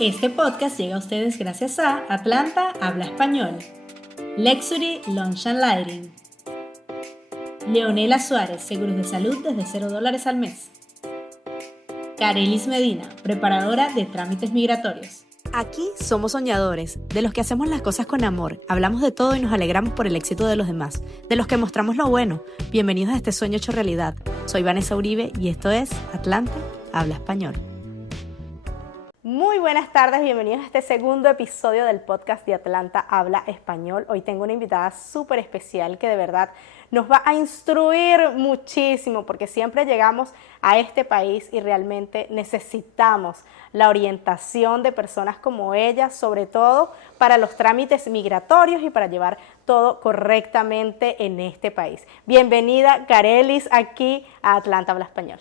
Este podcast llega a ustedes gracias a Atlanta Habla Español, Luxury Lounge and Lighting, Leonela Suárez, Seguros de Salud desde $0 al mes, Carelis Medina, preparadora de trámites migratorios. Aquí somos soñadores, de los que hacemos las cosas con amor, hablamos de todo y nos alegramos por el éxito de los demás, de los que mostramos lo bueno. Bienvenidos a este sueño hecho realidad. Soy Vanessa Uribe y esto es Atlanta Habla Español. Muy buenas tardes, bienvenidos a este segundo episodio del podcast de Atlanta Habla Español. Hoy tengo una invitada súper especial que de verdad nos va a instruir muchísimo porque siempre llegamos a este país y realmente necesitamos la orientación de personas como ella, sobre todo para los trámites migratorios y para llevar todo correctamente en este país. Bienvenida, Carelis, aquí a Atlanta Habla Español.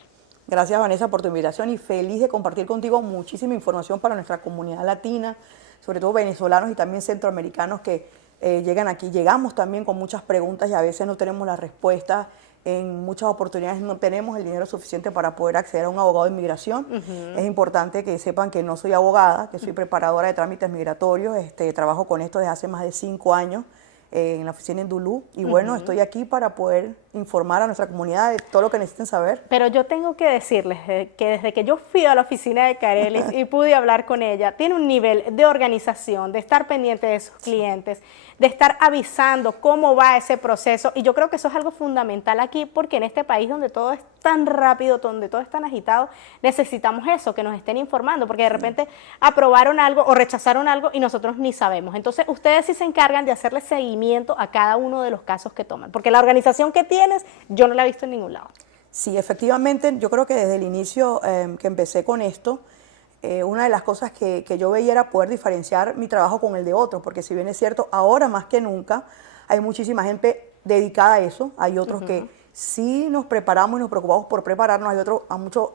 Gracias, Vanessa, por tu invitación y feliz de compartir contigo muchísima información para nuestra comunidad latina, sobre todo venezolanos y también centroamericanos que llegan aquí. Llegamos también con muchas preguntas y a veces no tenemos las respuestas. En muchas oportunidades no tenemos el dinero suficiente para poder acceder a un abogado de inmigración. Es importante que sepan que no soy abogada, que soy preparadora de trámites migratorios. Trabajo con esto desde hace más de 5 años. En la oficina en Duluth y bueno, estoy aquí para poder informar a nuestra comunidad de todo lo que necesiten saber. Pero yo tengo que decirles que desde que yo fui a la oficina de Carelis y pude hablar con ella, tiene un nivel de organización, de estar pendiente de sus clientes, de estar avisando cómo va ese proceso, y yo creo que eso es algo fundamental aquí, porque en este país donde todo es tan rápido, donde todo es tan agitado, necesitamos eso, que nos estén informando, porque de repente aprobaron algo o rechazaron algo y nosotros ni sabemos. Entonces ustedes sí se encargan de hacerle seguimiento a cada uno de los casos que toman, porque la organización que tienes yo no la he visto en ningún lado. Sí, efectivamente, yo creo que desde el inicio que empecé con esto, una de las cosas que yo veía era poder diferenciar mi trabajo con el de otros, porque si bien es cierto, ahora más que nunca hay muchísima gente dedicada a eso, hay otros que sí nos preparamos y nos preocupamos por prepararnos, hay otros, hay mucho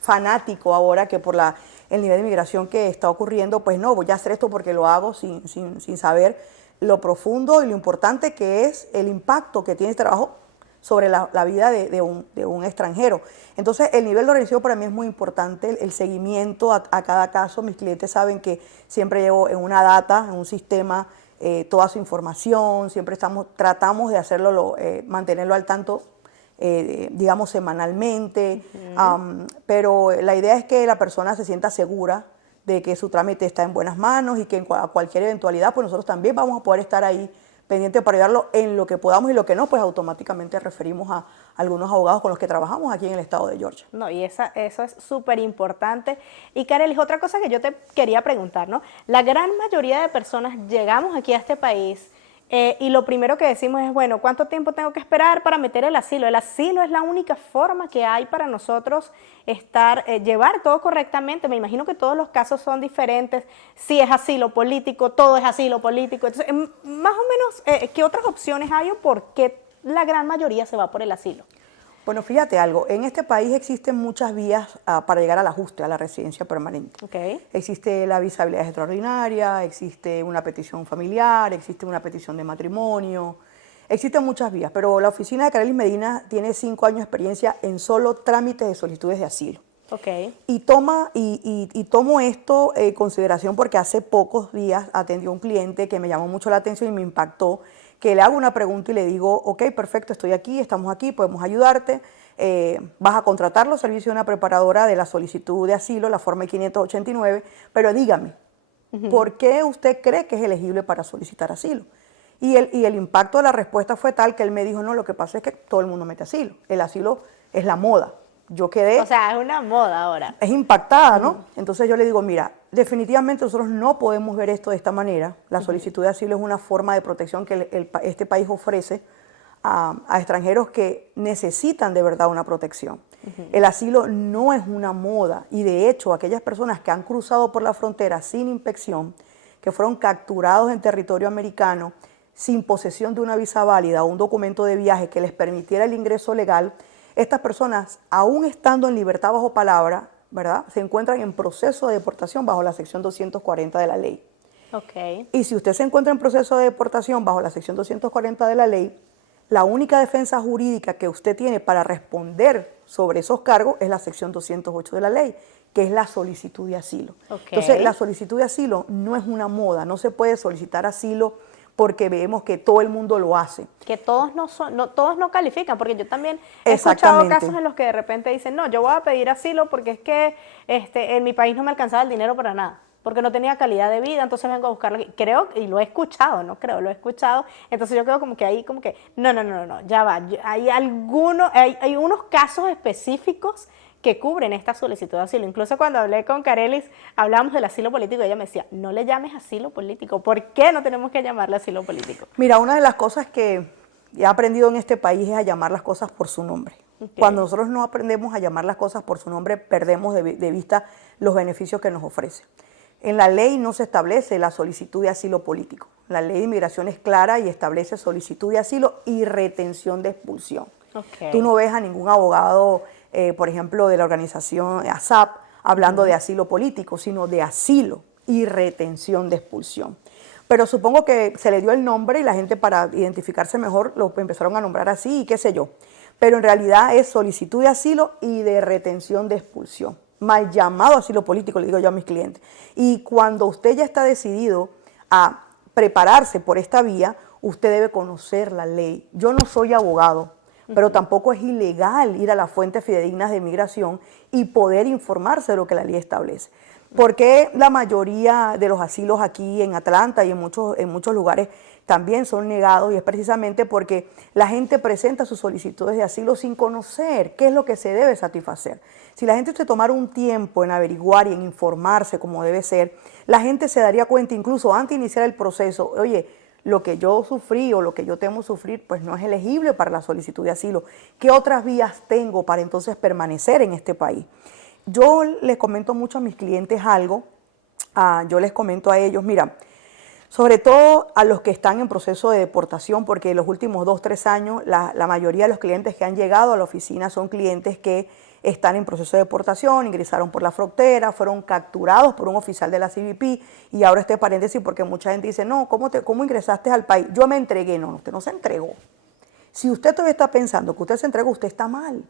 fanático ahora que por el nivel de migración que está ocurriendo, pues no, voy a hacer esto porque lo hago sin saber lo profundo y lo importante que es el impacto que tiene este trabajo sobre la vida de un extranjero. Entonces, el nivel de organización para mí es muy importante, el seguimiento a cada caso. Mis clientes saben que siempre llevo en una data, en un sistema, toda su información, siempre tratamos de hacerlo, mantenerlo al tanto, digamos, semanalmente, pero la idea es que la persona se sienta segura de que su trámite está en buenas manos y que a cualquier eventualidad, pues nosotros también vamos a poder estar ahí pendiente para ayudarlo en lo que podamos, y lo que no, pues automáticamente referimos a algunos abogados con los que trabajamos aquí en el estado de Georgia. No, y eso es súper importante. Y Carelis, otra cosa que yo te quería preguntar, ¿no? La gran mayoría de personas llegamos aquí a este país y lo primero que decimos es, bueno, ¿cuánto tiempo tengo que esperar para meter el asilo? El asilo es la única forma que hay para nosotros llevar todo correctamente. Me imagino que todos los casos son diferentes. Si es asilo político, todo es asilo político. Entonces, más o menos, ¿qué otras opciones hay o por qué la gran mayoría se va por el asilo? Bueno, fíjate algo, en este país existen muchas vías para llegar al ajuste, a la residencia permanente. Existe la visa de habilidades extraordinarias, existe una petición familiar, existe una petición de matrimonio, existen muchas vías, pero la oficina de Carelis Medina tiene 5 años de experiencia en solo trámites de solicitudes de asilo. Y tomo esto en consideración porque hace pocos días atendí a un cliente que me llamó mucho la atención y me impactó, que le hago una pregunta y le digo, ok, perfecto, estoy aquí, estamos aquí, podemos ayudarte, vas a contratar los servicios de una preparadora de la solicitud de asilo, la forma 589, pero dígame, ¿por qué usted cree que es elegible para solicitar asilo? Y el impacto de la respuesta fue tal que él me dijo, no, lo que pasa es que todo el mundo mete asilo, el asilo es la moda. Yo quedé... O sea, es una moda ahora. Es impactada, ¿no? Entonces yo le digo, mira, definitivamente nosotros no podemos ver esto de esta manera. La solicitud de asilo es una forma de protección que este país ofrece a extranjeros que necesitan de verdad una protección. El asilo no es una moda y de hecho aquellas personas que han cruzado por la frontera sin inspección, que fueron capturados en territorio americano sin posesión de una visa válida o un documento de viaje que les permitiera el ingreso legal, estas personas, aún estando en libertad bajo palabra, ¿verdad?, se encuentran en proceso de deportación bajo la sección 240 de la ley. Y si usted se encuentra en proceso de deportación bajo la sección 240 de la ley, la única defensa jurídica que usted tiene para responder sobre esos cargos es la sección 208 de la ley, que es la solicitud de asilo. Ok. Entonces, la solicitud de asilo no es una moda, no se puede solicitar asilo porque vemos que todo el mundo lo hace. Que todos todos no califican, porque yo también he escuchado Exactamente. casos en los que de repente dicen, no, yo voy a pedir asilo porque es que en mi país no me alcanzaba el dinero para nada, porque no tenía calidad de vida, entonces vengo a buscarlo aquí. Creo, y lo he escuchado, no creo, lo he escuchado, entonces yo quedo como que ahí, como que, no, ya va, hay unos casos específicos que cubren esta solicitud de asilo. Incluso cuando hablé con Carelis, hablábamos del asilo político, y ella me decía, no le llames asilo político. ¿Por qué no tenemos que llamarle asilo político? Mira, una de las cosas que he aprendido en este país es a llamar las cosas por su nombre. Okay. Cuando nosotros no aprendemos a llamar las cosas por su nombre, perdemos de vista los beneficios que nos ofrece. En la ley no se establece la solicitud de asilo político. La ley de inmigración es clara y establece solicitud de asilo y retención de expulsión. Okay. Tú no ves a ningún abogado, por ejemplo, de la organización ASAP, hablando de asilo político, sino de asilo y retención de expulsión. Pero supongo que se le dio el nombre y la gente, para identificarse mejor, lo empezaron a nombrar así y qué sé yo. Pero en realidad es solicitud de asilo y de retención de expulsión. Mal llamado asilo político, le digo yo a mis clientes. Y cuando usted ya está decidido a prepararse por esta vía, usted debe conocer la ley. Yo no soy abogado, pero tampoco es ilegal ir a las fuentes fidedignas de migración y poder informarse de lo que la ley establece. ¿Por qué la mayoría de los asilos aquí en Atlanta y en muchos lugares también son negados? Y es precisamente porque la gente presenta sus solicitudes de asilo sin conocer qué es lo que se debe satisfacer. Si la gente se tomara un tiempo en averiguar y en informarse como debe ser, la gente se daría cuenta, incluso antes de iniciar el proceso, oye, lo que yo sufrí o lo que yo temo sufrir, pues no es elegible para la solicitud de asilo. ¿Qué otras vías tengo para entonces permanecer en este país? Yo les comento mucho a mis clientes algo, yo les comento a ellos, mira, sobre todo a los que están en proceso de deportación, porque en los últimos 2, 3 años la mayoría de los clientes que han llegado a la oficina son clientes que están en proceso de deportación, ingresaron por la frontera, fueron capturados por un oficial de la CBP, y ahora este paréntesis porque mucha gente dice, no, ¿cómo ingresaste al país? Yo me entregué. No, usted no se entregó. Si usted todavía está pensando que usted se entregó, usted está mal.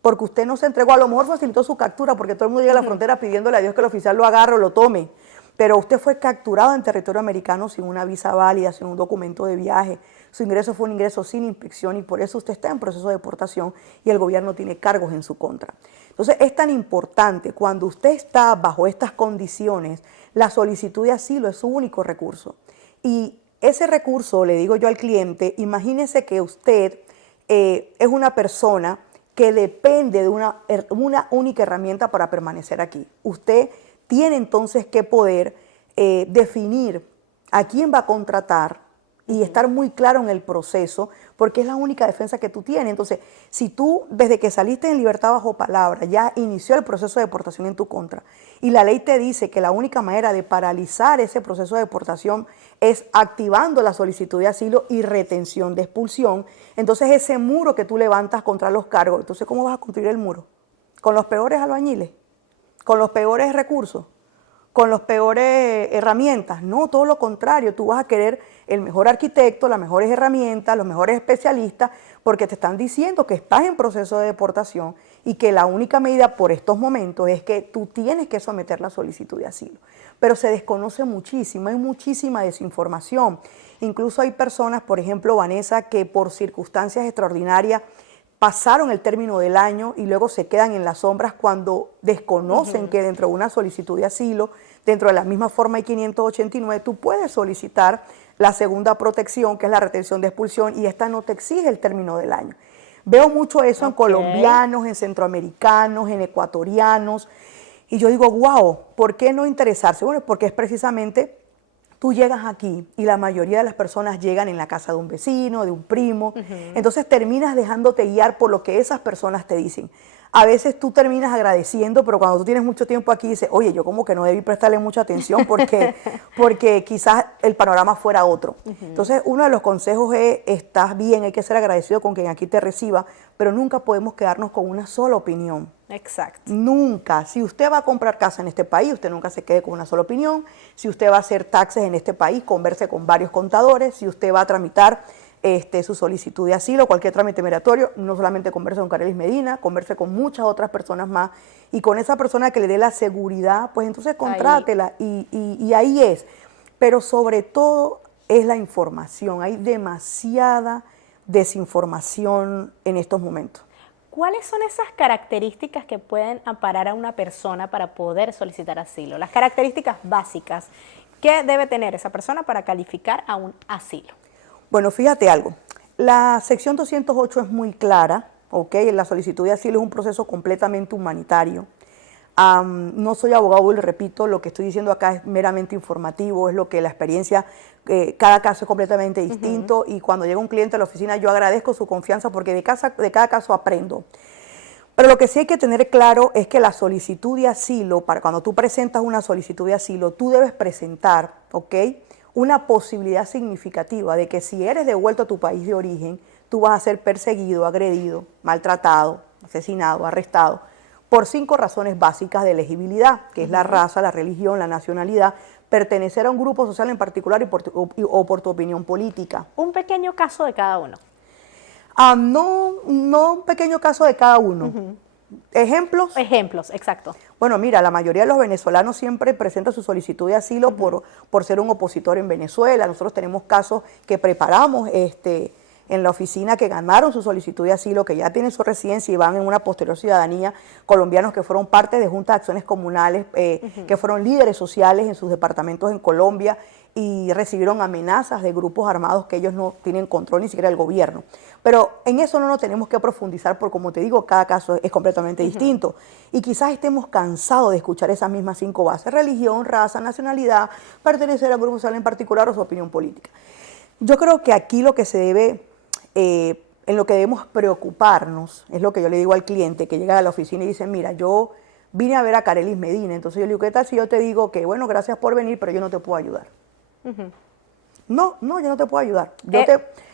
Porque usted no se entregó, a lo mejor facilitó su captura, porque todo el mundo llega a la frontera pidiéndole a Dios que el oficial lo agarre o lo tome. Pero usted fue capturado en territorio americano sin una visa válida, sin un documento de viaje. Su ingreso fue un ingreso sin inspección y por eso usted está en proceso de deportación y el gobierno tiene cargos en su contra. Entonces es tan importante, cuando usted está bajo estas condiciones, la solicitud de asilo es su único recurso. Y ese recurso, le digo yo al cliente, imagínese que usted es una persona que depende de una única herramienta para permanecer aquí. Usted tiene entonces que poder definir a quién va a contratar y estar muy claro en el proceso, porque es la única defensa que tú tienes. Entonces, si tú, desde que saliste en libertad bajo palabra, ya inició el proceso de deportación en tu contra, y la ley te dice que la única manera de paralizar ese proceso de deportación es activando la solicitud de asilo y retención de expulsión, entonces ese muro que tú levantas contra los cargos, entonces ¿cómo vas a construir el muro? ¿Con los peores albañiles? ¿Con los peores recursos? ¿Con las peores herramientas? No, todo lo contrario, tú vas a querer el mejor arquitecto, las mejores herramientas, los mejores especialistas, porque te están diciendo que estás en proceso de deportación y que la única medida por estos momentos es que tú tienes que someter la solicitud de asilo. Pero se desconoce muchísimo, hay muchísima desinformación. Incluso hay personas, por ejemplo, Vanessa, que por circunstancias extraordinarias pasaron el término del año y luego se quedan en las sombras cuando desconocen que dentro de una solicitud de asilo, dentro de la misma forma I-589, tú puedes solicitar la segunda protección, que es la retención de expulsión, y esta no te exige el término del año. Veo mucho eso en colombianos, en centroamericanos, en ecuatorianos, y yo digo, wow, ¿por qué no interesarse? Bueno, porque es precisamente, tú llegas aquí y la mayoría de las personas llegan en la casa de un vecino, de un primo, entonces terminas dejándote guiar por lo que esas personas te dicen. A veces tú terminas agradeciendo, pero cuando tú tienes mucho tiempo aquí dices, oye, yo como que no debí prestarle mucha atención porque quizás el panorama fuera otro. Entonces, uno de los consejos es, estás bien, hay que ser agradecido con quien aquí te reciba, pero nunca podemos quedarnos con una sola opinión. Exacto. Nunca. Si usted va a comprar casa en este país, usted nunca se quede con una sola opinión. Si usted va a hacer taxes en este país, converse con varios contadores. Si usted va a tramitar su solicitud de asilo, cualquier trámite migratorio, no solamente converse con Carelis Medina, converse con muchas otras personas más, y con esa persona que le dé la seguridad, pues entonces contrátela, y ahí es. Pero sobre todo es la información, hay demasiada desinformación en estos momentos. ¿Cuáles son esas características que pueden amparar a una persona para poder solicitar asilo? Las características básicas que debe tener esa persona para calificar a un asilo. Bueno, fíjate algo, la sección 208 es muy clara, ¿ok? La solicitud de asilo es un proceso completamente humanitario. No soy abogado y le repito, lo que estoy diciendo acá es meramente informativo, es lo que la experiencia, cada caso es completamente distinto, y cuando llega un cliente a la oficina yo agradezco su confianza porque de cada caso aprendo. Pero lo que sí hay que tener claro es que la solicitud de asilo, para cuando tú presentas una solicitud de asilo, tú debes presentar, ¿ok?, una posibilidad significativa de que si eres devuelto a tu país de origen, tú vas a ser perseguido, agredido, maltratado, asesinado, arrestado, por 5 razones básicas de elegibilidad, que es la raza, la religión, la nacionalidad, pertenecer a un grupo social en particular o por tu opinión política. Un pequeño caso de cada uno. No un pequeño caso de cada uno. ¿Ejemplos? Ejemplos, exacto. Bueno, mira, la mayoría de los venezolanos siempre presentan su solicitud de asilo por ser un opositor en Venezuela. Nosotros tenemos casos que preparamos en la oficina que ganaron su solicitud de asilo, que ya tienen su residencia y van en una posterior ciudadanía, colombianos que fueron parte de juntas de acciones comunales, que fueron líderes sociales en sus departamentos en Colombia y recibieron amenazas de grupos armados que ellos no tienen control ni siquiera del gobierno. Pero en eso no nos tenemos que profundizar porque, como te digo, cada caso es completamente distinto. Y quizás estemos cansados de escuchar esas mismas 5 bases: religión, raza, nacionalidad, pertenecer a un grupo social en particular o su opinión política. Yo creo que aquí lo que se debe, en lo que debemos preocuparnos, es lo que yo le digo al cliente que llega a la oficina y dice: mira, yo vine a ver a Carelis Medina. Entonces yo le digo: ¿qué tal si yo te digo que, bueno, gracias por venir, pero yo no te puedo ayudar? No, yo no te puedo ayudar.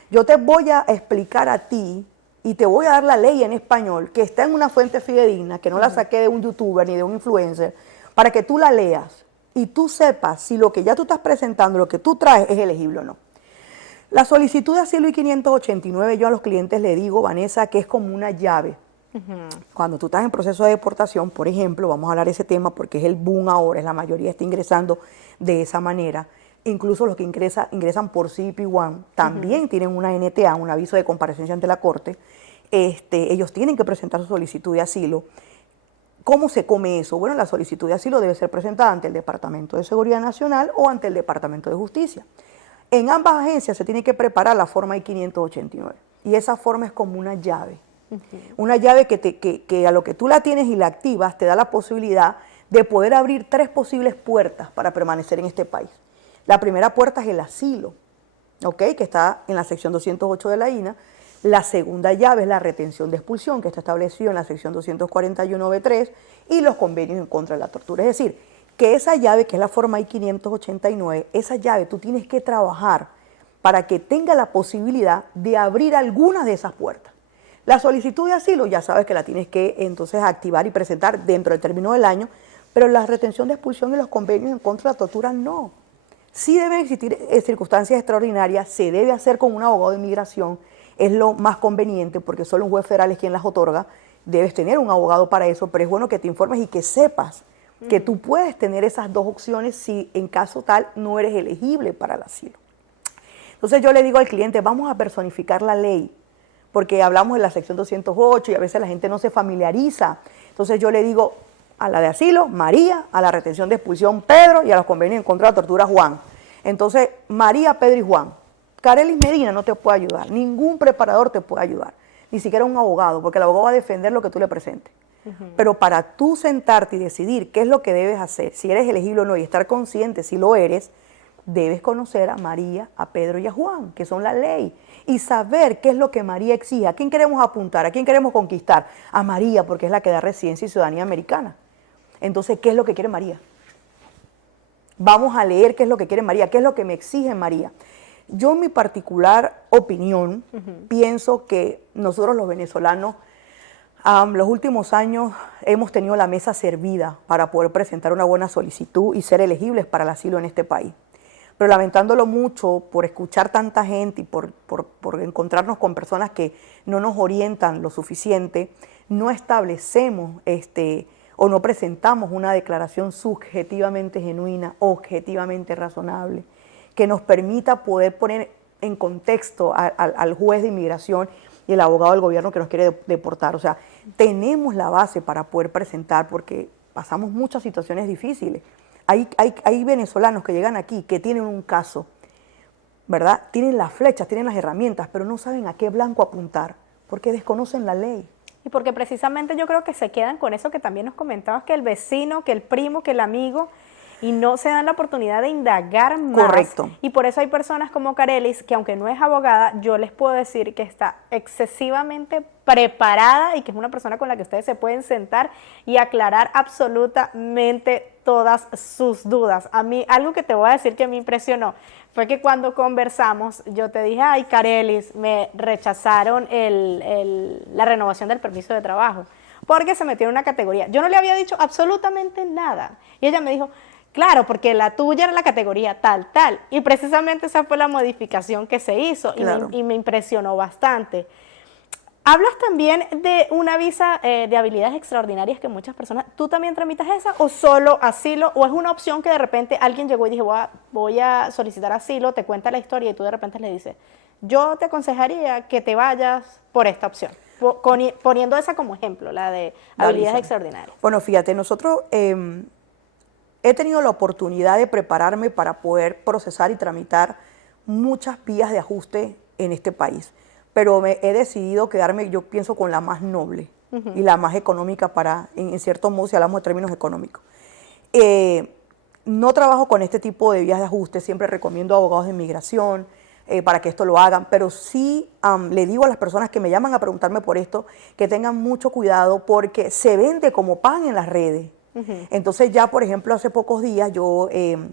Yo te voy a explicar a ti y te voy a dar la ley en español, que está en una fuente fidedigna, que no la saqué de un youtuber ni de un influencer, para que tú la leas y tú sepas si lo que ya tú estás presentando, lo que tú traes, es elegible o no. La solicitud de asilo I-589, yo a los clientes le digo, Vanessa, que es como una llave. Cuando tú estás en proceso de deportación, por ejemplo, vamos a hablar de ese tema porque es el boom ahora, la mayoría está ingresando de esa manera. Incluso los que ingresan por CBP-1 también tienen una NTA, un aviso de comparecencia ante la Corte. Ellos tienen que presentar su solicitud de asilo. ¿Cómo se come eso? Bueno, la solicitud de asilo debe ser presentada ante el Departamento de Seguridad Nacional o ante el Departamento de Justicia. En ambas agencias se tiene que preparar la forma I-589 y esa forma es como una llave. Una llave que a lo que tú la tienes y la activas te da la posibilidad de poder abrir 3 posibles puertas para permanecer en este país. La primera puerta es el asilo, ¿ok?, que está en la sección 208 de la INA. La segunda llave es la retención de expulsión, que está establecido en la sección 241b3, y los convenios en contra de la tortura. Es decir, que esa llave, que es la forma I-589, esa llave tú tienes que trabajar para que tenga la posibilidad de abrir algunas de esas puertas. La solicitud de asilo ya sabes que la tienes que entonces activar y presentar dentro del término del año, pero la retención de expulsión y los convenios en contra de la tortura no. Sí deben existir circunstancias extraordinarias, se debe hacer con un abogado de inmigración, es lo más conveniente porque solo un juez federal es quien las otorga, debes tener un abogado para eso, pero es bueno que te informes y que sepas que tú puedes tener esas 2 opciones si en caso tal no eres elegible para el asilo. Entonces yo le digo al cliente, vamos a personificar la ley, porque hablamos de la sección 208 y a veces la gente no se familiariza. Entonces yo le digo, a la de asilo, María; a la retención de expulsión, Pedro; y a los convenios en contra de la tortura, Juan. Entonces, María, Pedro y Juan. Carelis Medina no te puede ayudar, ningún preparador te puede ayudar, ni siquiera un abogado, porque el abogado va a defender lo que tú le presentes. Pero para tú sentarte y decidir qué es lo que debes hacer, si eres elegible o no, y estar consciente si lo eres, debes conocer a María, a Pedro y a Juan, que son la ley, y saber qué es lo que María exige. ¿A quién queremos apuntar? ¿A quién queremos conquistar? A María, porque es la que da residencia y ciudadanía americana. Entonces, ¿qué es lo que quiere María? Vamos a leer qué es lo que quiere María, qué es lo que me exige María. Yo, en mi particular opinión, pienso que nosotros los venezolanos, los últimos años hemos tenido la mesa servida para poder presentar una buena solicitud y ser elegibles para el asilo en este país. pero lamentándolo mucho por escuchar tanta gente y por encontrarnos con personas que no nos orientan lo suficiente, no establecemos o no presentamos una declaración subjetivamente genuina, objetivamente razonable, que nos permita poder poner en contexto al juez de inmigración y el abogado del gobierno que nos quiere deportar. O sea, tenemos la base para poder presentar porque pasamos muchas situaciones difíciles. Hay venezolanos que llegan aquí que tienen un caso, ¿verdad? Tienen las flechas, tienen las herramientas, pero no saben a qué blanco apuntar porque desconocen la ley. Y porque precisamente yo creo que se quedan con eso que también nos comentabas, que el vecino, que el primo, que el amigo, y no se dan la oportunidad de indagar más. Correcto. Y por eso hay personas como Carelis, que aunque no es abogada, yo les puedo decir que está excesivamente preparada y que es una persona con la que ustedes se pueden sentar y aclarar absolutamente todas sus dudas. A mí, algo que te voy a decir que me impresionó, fue que cuando conversamos, yo te dije, ay, Carelis, me rechazaron la renovación del permiso de trabajo, porque se metió en una categoría. Yo no le había dicho absolutamente nada. Y ella me dijo, claro, porque la tuya era la categoría tal, tal. Y precisamente esa fue la modificación que se hizo. Claro. Y me impresionó bastante. Hablas también de una visa de habilidades extraordinarias que muchas personas, ¿tú también tramitas esa o solo asilo? ¿O es una opción que de repente alguien llegó y dijo, voy a solicitar asilo, te cuenta la historia y tú de repente le dices, yo te aconsejaría que te vayas por esta opción? Poniendo esa como ejemplo, la de habilidades extraordinarias. Bueno, fíjate, nosotros he tenido la oportunidad de prepararme para poder procesar y tramitar muchas vías de ajuste en este país, pero he decidido quedarme, yo pienso, con la más noble y la más económica en cierto modo, si hablamos de términos económicos. No trabajo con este tipo de vías de ajuste, siempre recomiendo a abogados de inmigración para que esto lo hagan, pero sí le digo a las personas que me llaman a preguntarme por esto que tengan mucho cuidado porque se vende como pan en las redes. Entonces ya, por ejemplo, hace pocos días yo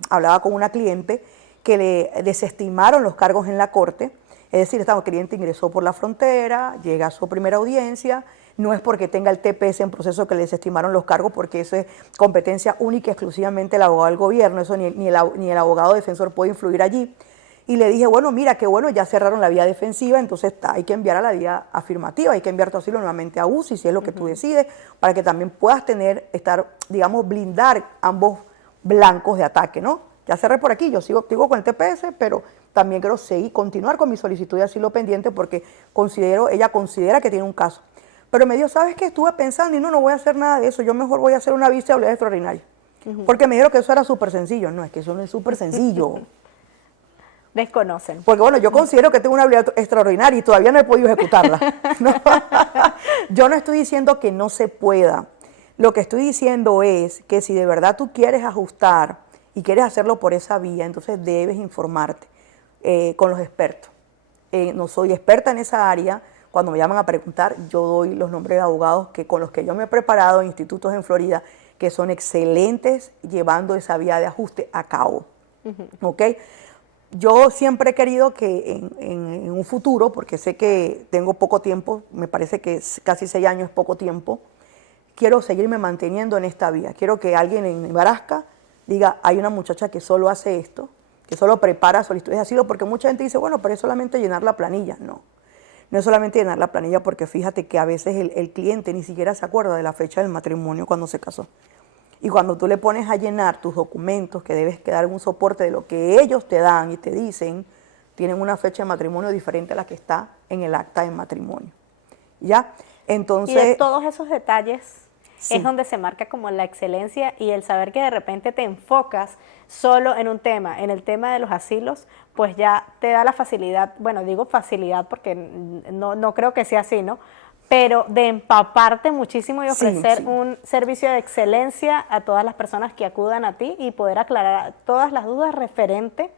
hablaba con una cliente que le desestimaron los cargos en la corte. Es decir, esta cliente ingresó por la frontera, llega a su primera audiencia, no es porque tenga el TPS en proceso que le desestimaron los cargos, porque eso es competencia única y exclusivamente del abogado del gobierno, eso ni el abogado defensor puede influir allí. Y le dije, bueno, mira, qué bueno, ya cerraron la vía defensiva, entonces hay que enviar a la vía afirmativa, hay que enviar tu asilo nuevamente a UCI, si es lo que tú decides, para que también puedas digamos, blindar ambos blancos de ataque, ¿no? Ya cerré por aquí, yo sigo con el TPS, pero también quiero continuar con mi solicitud de asilo pendiente porque ella considera que tiene un caso. Pero me dijo, ¿sabes qué? Estuve pensando y no voy a hacer nada de eso, yo mejor voy a hacer una visa de habilidades extraordinarias. Porque me dijeron que eso era súper sencillo. No, es que eso no es súper sencillo. Desconocen. Porque bueno, yo considero que tengo una habilidad extraordinaria y todavía no he podido ejecutarla. ¿No? Yo no estoy diciendo que no se pueda. Lo que estoy diciendo es que si de verdad tú quieres ajustar y quieres hacerlo por esa vía, entonces debes informarte con los expertos. No soy experta en esa área. Cuando me llaman a preguntar, yo doy los nombres de abogados con los que yo me he preparado en institutos en Florida, que son excelentes llevando esa vía de ajuste a cabo. ¿Ok? Yo siempre he querido que en un futuro, porque sé que tengo poco tiempo, me parece que casi 6 años es poco tiempo, quiero seguirme manteniendo en esta vía. Quiero que alguien en Nebraska diga, hay una muchacha que solo hace esto, que solo prepara solicitudes de asilo, porque mucha gente dice, bueno, pero es solamente llenar la planilla. No, no es solamente llenar la planilla, porque fíjate que a veces el cliente ni siquiera se acuerda de la fecha del matrimonio cuando se casó. Y cuando tú le pones a llenar tus documentos, que debes quedar en un soporte de lo que ellos te dan y te dicen, tienen una fecha de matrimonio diferente a la que está en el acta de matrimonio. ¿Ya? Entonces, y de todos esos detalles sí, es donde se marca como la excelencia y el saber que de repente te enfocas solo en un tema, en el tema de los asilos, pues ya te da la facilidad, bueno, digo facilidad porque no creo que sea así, ¿no? Pero de empaparte muchísimo y ofrecer un servicio de excelencia a todas las personas que acudan a ti y poder aclarar todas las dudas referente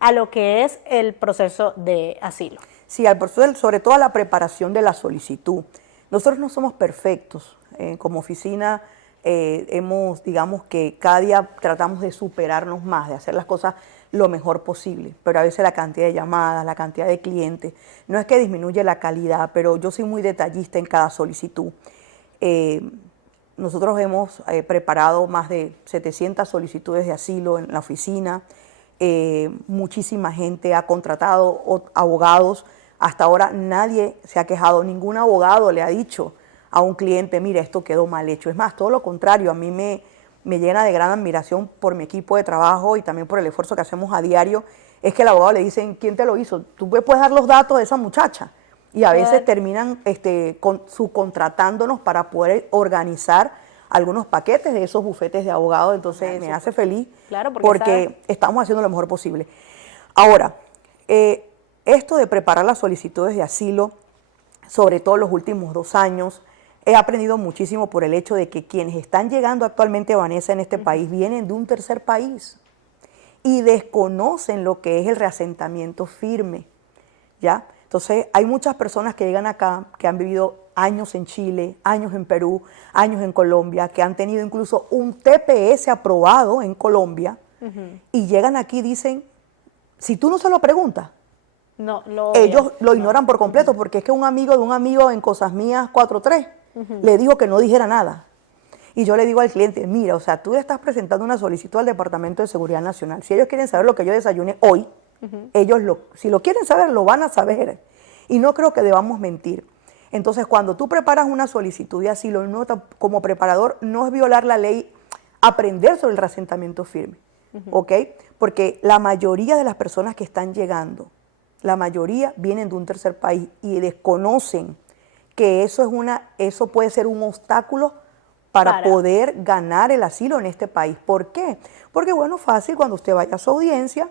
a lo que es el proceso de asilo. Sí, al proceso, sobre todo a la preparación de la solicitud. Nosotros no somos perfectos. Como oficina digamos que cada día tratamos de superarnos más, de hacer las cosas lo mejor posible, pero a veces la cantidad de llamadas, la cantidad de clientes, no es que disminuye la calidad, pero yo soy muy detallista en cada solicitud. Nosotros hemos preparado más de 700 solicitudes de asilo en la oficina, muchísima gente ha contratado abogados. Hasta ahora nadie se ha quejado, ningún abogado le ha dicho a un cliente, mire, esto quedó mal hecho. Es más, todo lo contrario, a mí me llena de gran admiración por mi equipo de trabajo y también por el esfuerzo que hacemos a diario. Es que el abogado le dicen, ¿quién te lo hizo? Tú me puedes dar los datos de esa muchacha. Y a veces terminan subcontratándonos para poder organizar algunos paquetes de esos bufetes de abogados. Entonces me hace feliz porque estamos haciendo lo mejor posible. Ahora, esto de preparar las solicitudes de asilo, sobre todo los últimos 2 años, he aprendido muchísimo por el hecho de que quienes están llegando actualmente, Vanessa, en este país, vienen de un tercer país y desconocen lo que es el reasentamiento firme, ¿ya? Entonces, hay muchas personas que llegan acá, que han vivido años en Chile, años en Perú, años en Colombia, que han tenido incluso un TPS aprobado en Colombia, y llegan aquí y dicen, si tú no se lo preguntas, ellos lo ignoran por completo, porque es que un amigo de un amigo en Cosas Mías 4.3 le dijo que no dijera nada. Y yo le digo al cliente, mira, o sea, tú le estás presentando una solicitud al Departamento de Seguridad Nacional. Si ellos quieren saber lo que yo desayuné hoy, ellos si lo quieren saber, lo van a saber. Y no creo que debamos mentir. Entonces, cuando tú preparas una solicitud de asilo, como preparador, no es violar la ley aprender sobre el reasentamiento firme, ¿ok? Porque la mayoría de las personas que están llegando, la mayoría vienen de un tercer país y desconocen que eso puede ser un obstáculo para poder ganar el asilo en este país. ¿Por qué? Porque, bueno, fácil, cuando usted vaya a su audiencia,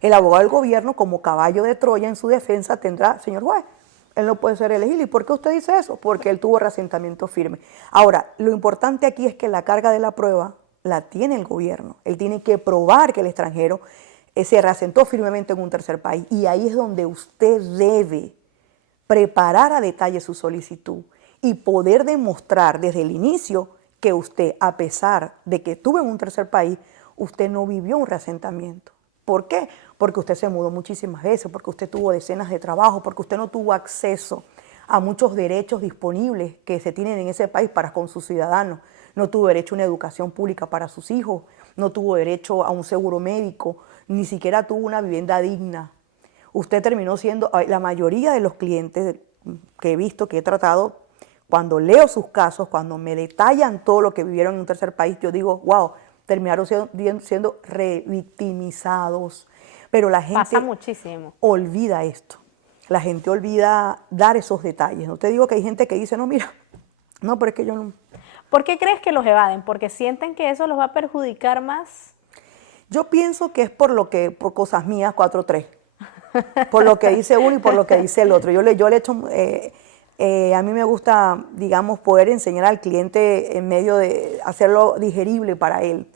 el abogado del gobierno, como caballo de Troya en su defensa, tendrá, señor juez, él no puede ser elegible. ¿Y por qué usted dice eso? Porque él tuvo reasentamiento firme. Ahora, lo importante aquí es que la carga de la prueba la tiene el gobierno. Él tiene que probar que el extranjero se reasentó firmemente en un tercer país. Y ahí es donde usted debe preparar a detalle su solicitud y poder demostrar desde el inicio que usted, a pesar de que estuvo en un tercer país, usted no vivió un reasentamiento. ¿Por qué? Porque usted se mudó muchísimas veces, porque usted tuvo decenas de trabajos, porque usted no tuvo acceso a muchos derechos disponibles que se tienen en ese país para con sus ciudadanos. No tuvo derecho a una educación pública para sus hijos, no tuvo derecho a un seguro médico, ni siquiera tuvo una vivienda digna. Usted terminó siendo, la mayoría de los clientes que he visto, que he tratado, cuando leo sus casos, cuando me detallan todo lo que vivieron en un tercer país, yo digo, wow, terminaron siendo revictimizados. Pero la gente pasa muchísimo. Olvida esto. La gente olvida dar esos detalles. No te digo que hay gente que dice, no, mira, no, pero es que yo no. ¿Por qué crees que los evaden? ¿Porque sienten que eso los va a perjudicar más? Yo pienso que es por Cosas Mías 4.3. Por lo que dice uno y por lo que dice el otro. Yo le echo, a mí me gusta, digamos, poder enseñar al cliente en medio de hacerlo digerible para él.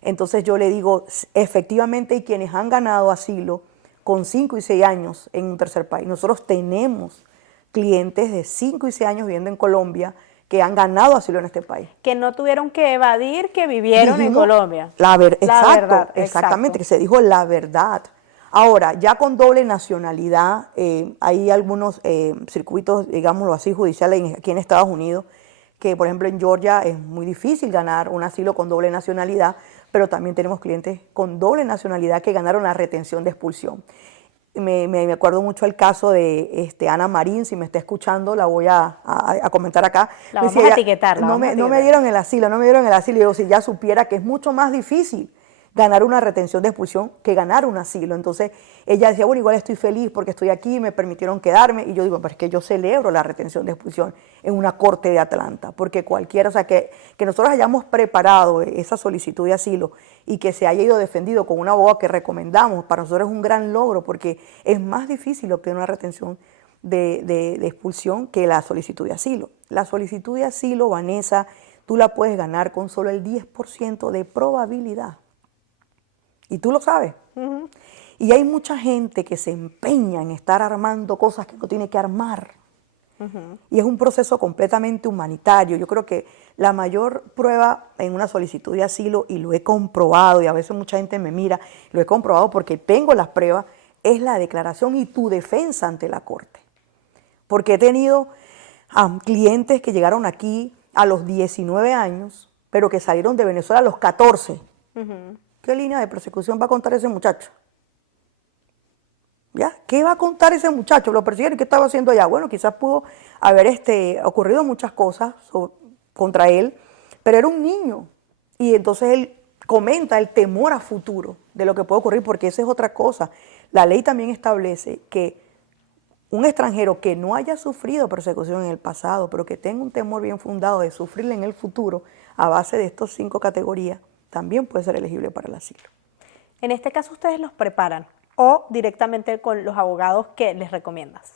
Entonces yo le digo, efectivamente hay quienes han ganado asilo con 5 y 6 años en un tercer país. Nosotros tenemos clientes de 5 y 6 años viviendo en Colombia que han ganado asilo en este país. Que no tuvieron que evadir que vivieron en Colombia. Exactamente, que se dijo la verdad. Ahora, ya con doble nacionalidad, hay algunos circuitos, digámoslo así, judiciales aquí en Estados Unidos, que por ejemplo en Georgia es muy difícil ganar un asilo con doble nacionalidad, pero también tenemos clientes con doble nacionalidad que ganaron la retención de expulsión. Me acuerdo mucho el caso de Ana Marín, si me está escuchando, la voy a comentar acá. La vamos a etiquetar. No me dieron el asilo, y yo, si ya supiera que es mucho más difícil ganar una retención de expulsión que ganar un asilo. Entonces ella decía, bueno, igual estoy feliz porque estoy aquí, me permitieron quedarme. Y yo digo, pero es que yo celebro la retención de expulsión en una corte de Atlanta, porque cualquiera, o sea, que nosotros hayamos preparado esa solicitud de asilo y que se haya ido defendido con un abogado que recomendamos, para nosotros es un gran logro, porque es más difícil obtener una retención de expulsión que la solicitud de asilo. La solicitud de asilo, Vanessa, tú la puedes ganar con solo el 10% de probabilidad. Y tú lo sabes. Y hay mucha gente que se empeña en estar armando cosas que no tiene que armar. Y es un proceso completamente humanitario. Yo creo que la mayor prueba en una solicitud de asilo, y lo he comprobado, y a veces mucha gente me mira, lo he comprobado porque tengo las pruebas, es la declaración y tu defensa ante la corte. Porque he tenido clientes que llegaron aquí a los 19 años, pero que salieron de Venezuela a los 14. ¿Qué línea de persecución va a contar ese muchacho? ¿Ya? ¿Qué va a contar ese muchacho? ¿Lo persiguieron? ¿Qué estaba haciendo allá? Bueno, quizás pudo haber ocurrido muchas cosas contra él, pero era un niño. Y entonces él comenta el temor a futuro de lo que puede ocurrir, porque esa es otra cosa. La ley también establece que un extranjero que no haya sufrido persecución en el pasado, pero que tenga un temor bien fundado de sufrirla en el futuro, a base de estas 5 categorías, también puede ser elegible para el asilo. En este caso, ¿ustedes los preparan o directamente con los abogados que les recomiendas?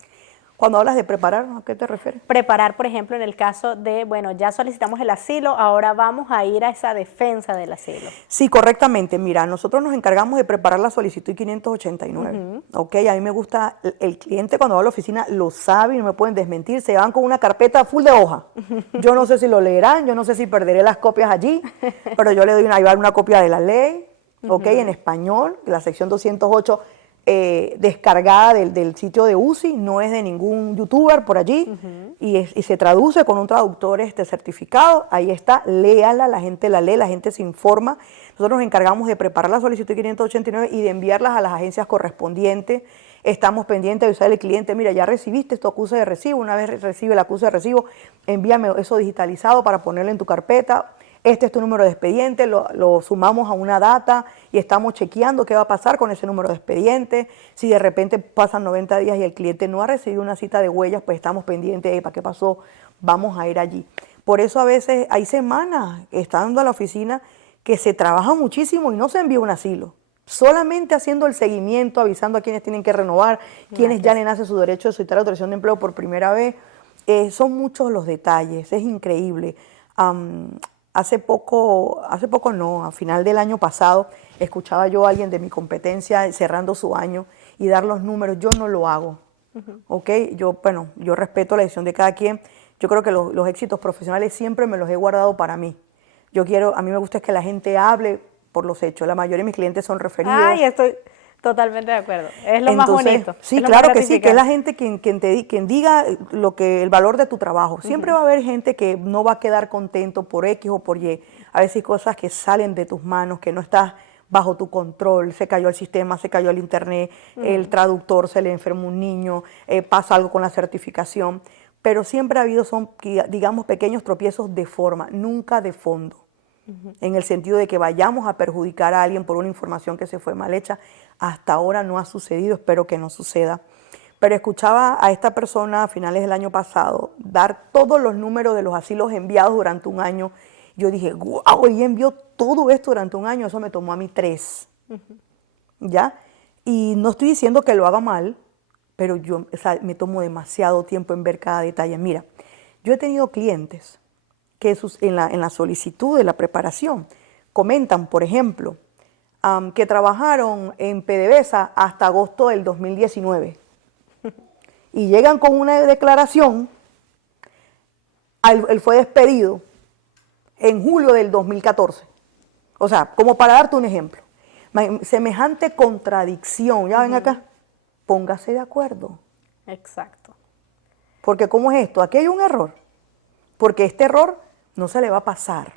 Cuando hablas de preparar, ¿a qué te refieres? Preparar, por ejemplo, en el caso de, bueno, ya solicitamos el asilo, ahora vamos a ir a esa defensa del asilo. Sí, correctamente. Mira, nosotros nos encargamos de preparar la solicitud 589. ¿Ok? A mí me gusta, el cliente cuando va a la oficina lo sabe y no me pueden desmentir, se van con una carpeta full de hoja. Yo no sé si lo leerán, yo no sé si perderé las copias allí, pero yo le doy una copia de la ley, ¿ok? En español, la sección 208, descargada del sitio de UCI, no es de ningún youtuber por allí, y se traduce con un traductor certificado. Ahí está, léala, la gente la lee, la gente se informa. Nosotros nos encargamos de preparar la solicitud 589 y de enviarlas a las agencias correspondientes. Estamos pendientes de avisar al cliente, mira, ya recibiste tu acuse de recibo, una vez recibe el acuse de recibo, envíame eso digitalizado para ponerlo en tu carpeta. Este es tu número de expediente, lo sumamos a una data y estamos chequeando qué va a pasar con ese número de expediente. Si de repente pasan 90 días y el cliente no ha recibido una cita de huellas, pues estamos pendientes, ¿para qué pasó? Vamos a ir allí. Por eso a veces hay semanas, estando a la oficina, que se trabaja muchísimo y no se envía un asilo. Solamente haciendo el seguimiento, avisando a quienes tienen que renovar, quienes ya le nace su derecho de solicitar la autorización de empleo por primera vez. Son muchos los detalles, es increíble. Hace poco no, a final del año pasado, escuchaba yo a alguien de mi competencia cerrando su año y dar los números. Yo no lo hago, ¿ok? Yo respeto la decisión de cada quien. Yo creo que los éxitos profesionales siempre me los he guardado para mí. A mí me gusta es que la gente hable por los hechos. La mayoría de mis clientes son referidos. Ay, estoy totalmente de acuerdo. Es lo más bonito. Sí, claro que sí, que es la gente quien diga el valor de tu trabajo. Siempre va a haber gente que no va a quedar contento por X o por Y. A veces hay cosas que salen de tus manos, que no estás bajo tu control. Se cayó el sistema, se cayó el internet, el traductor, se le enfermó un niño, pasa algo con la certificación. Pero siempre ha habido, digamos, pequeños tropiezos de forma, nunca de fondo. En el sentido de que vayamos a perjudicar a alguien por una información que se fue mal hecha. Hasta ahora no ha sucedido, espero que no suceda. Pero escuchaba a esta persona a finales del año pasado dar todos los números de los asilos enviados durante un año. Yo dije, wow, ella envió todo esto durante un año, eso me tomó a mí 3. ¿Ya? Y no estoy diciendo que lo haga mal, pero me tomo demasiado tiempo en ver cada detalle. Mira, yo he tenido clientes que en la solicitud de la preparación comentan, por ejemplo, que trabajaron en PDVSA hasta agosto del 2019 y llegan con una declaración, él fue despedido en julio del 2014. O sea, como para darte un ejemplo, semejante contradicción, ya ven acá, póngase de acuerdo. Exacto. Porque ¿cómo es esto? Aquí hay un error, porque este error no se le va a pasar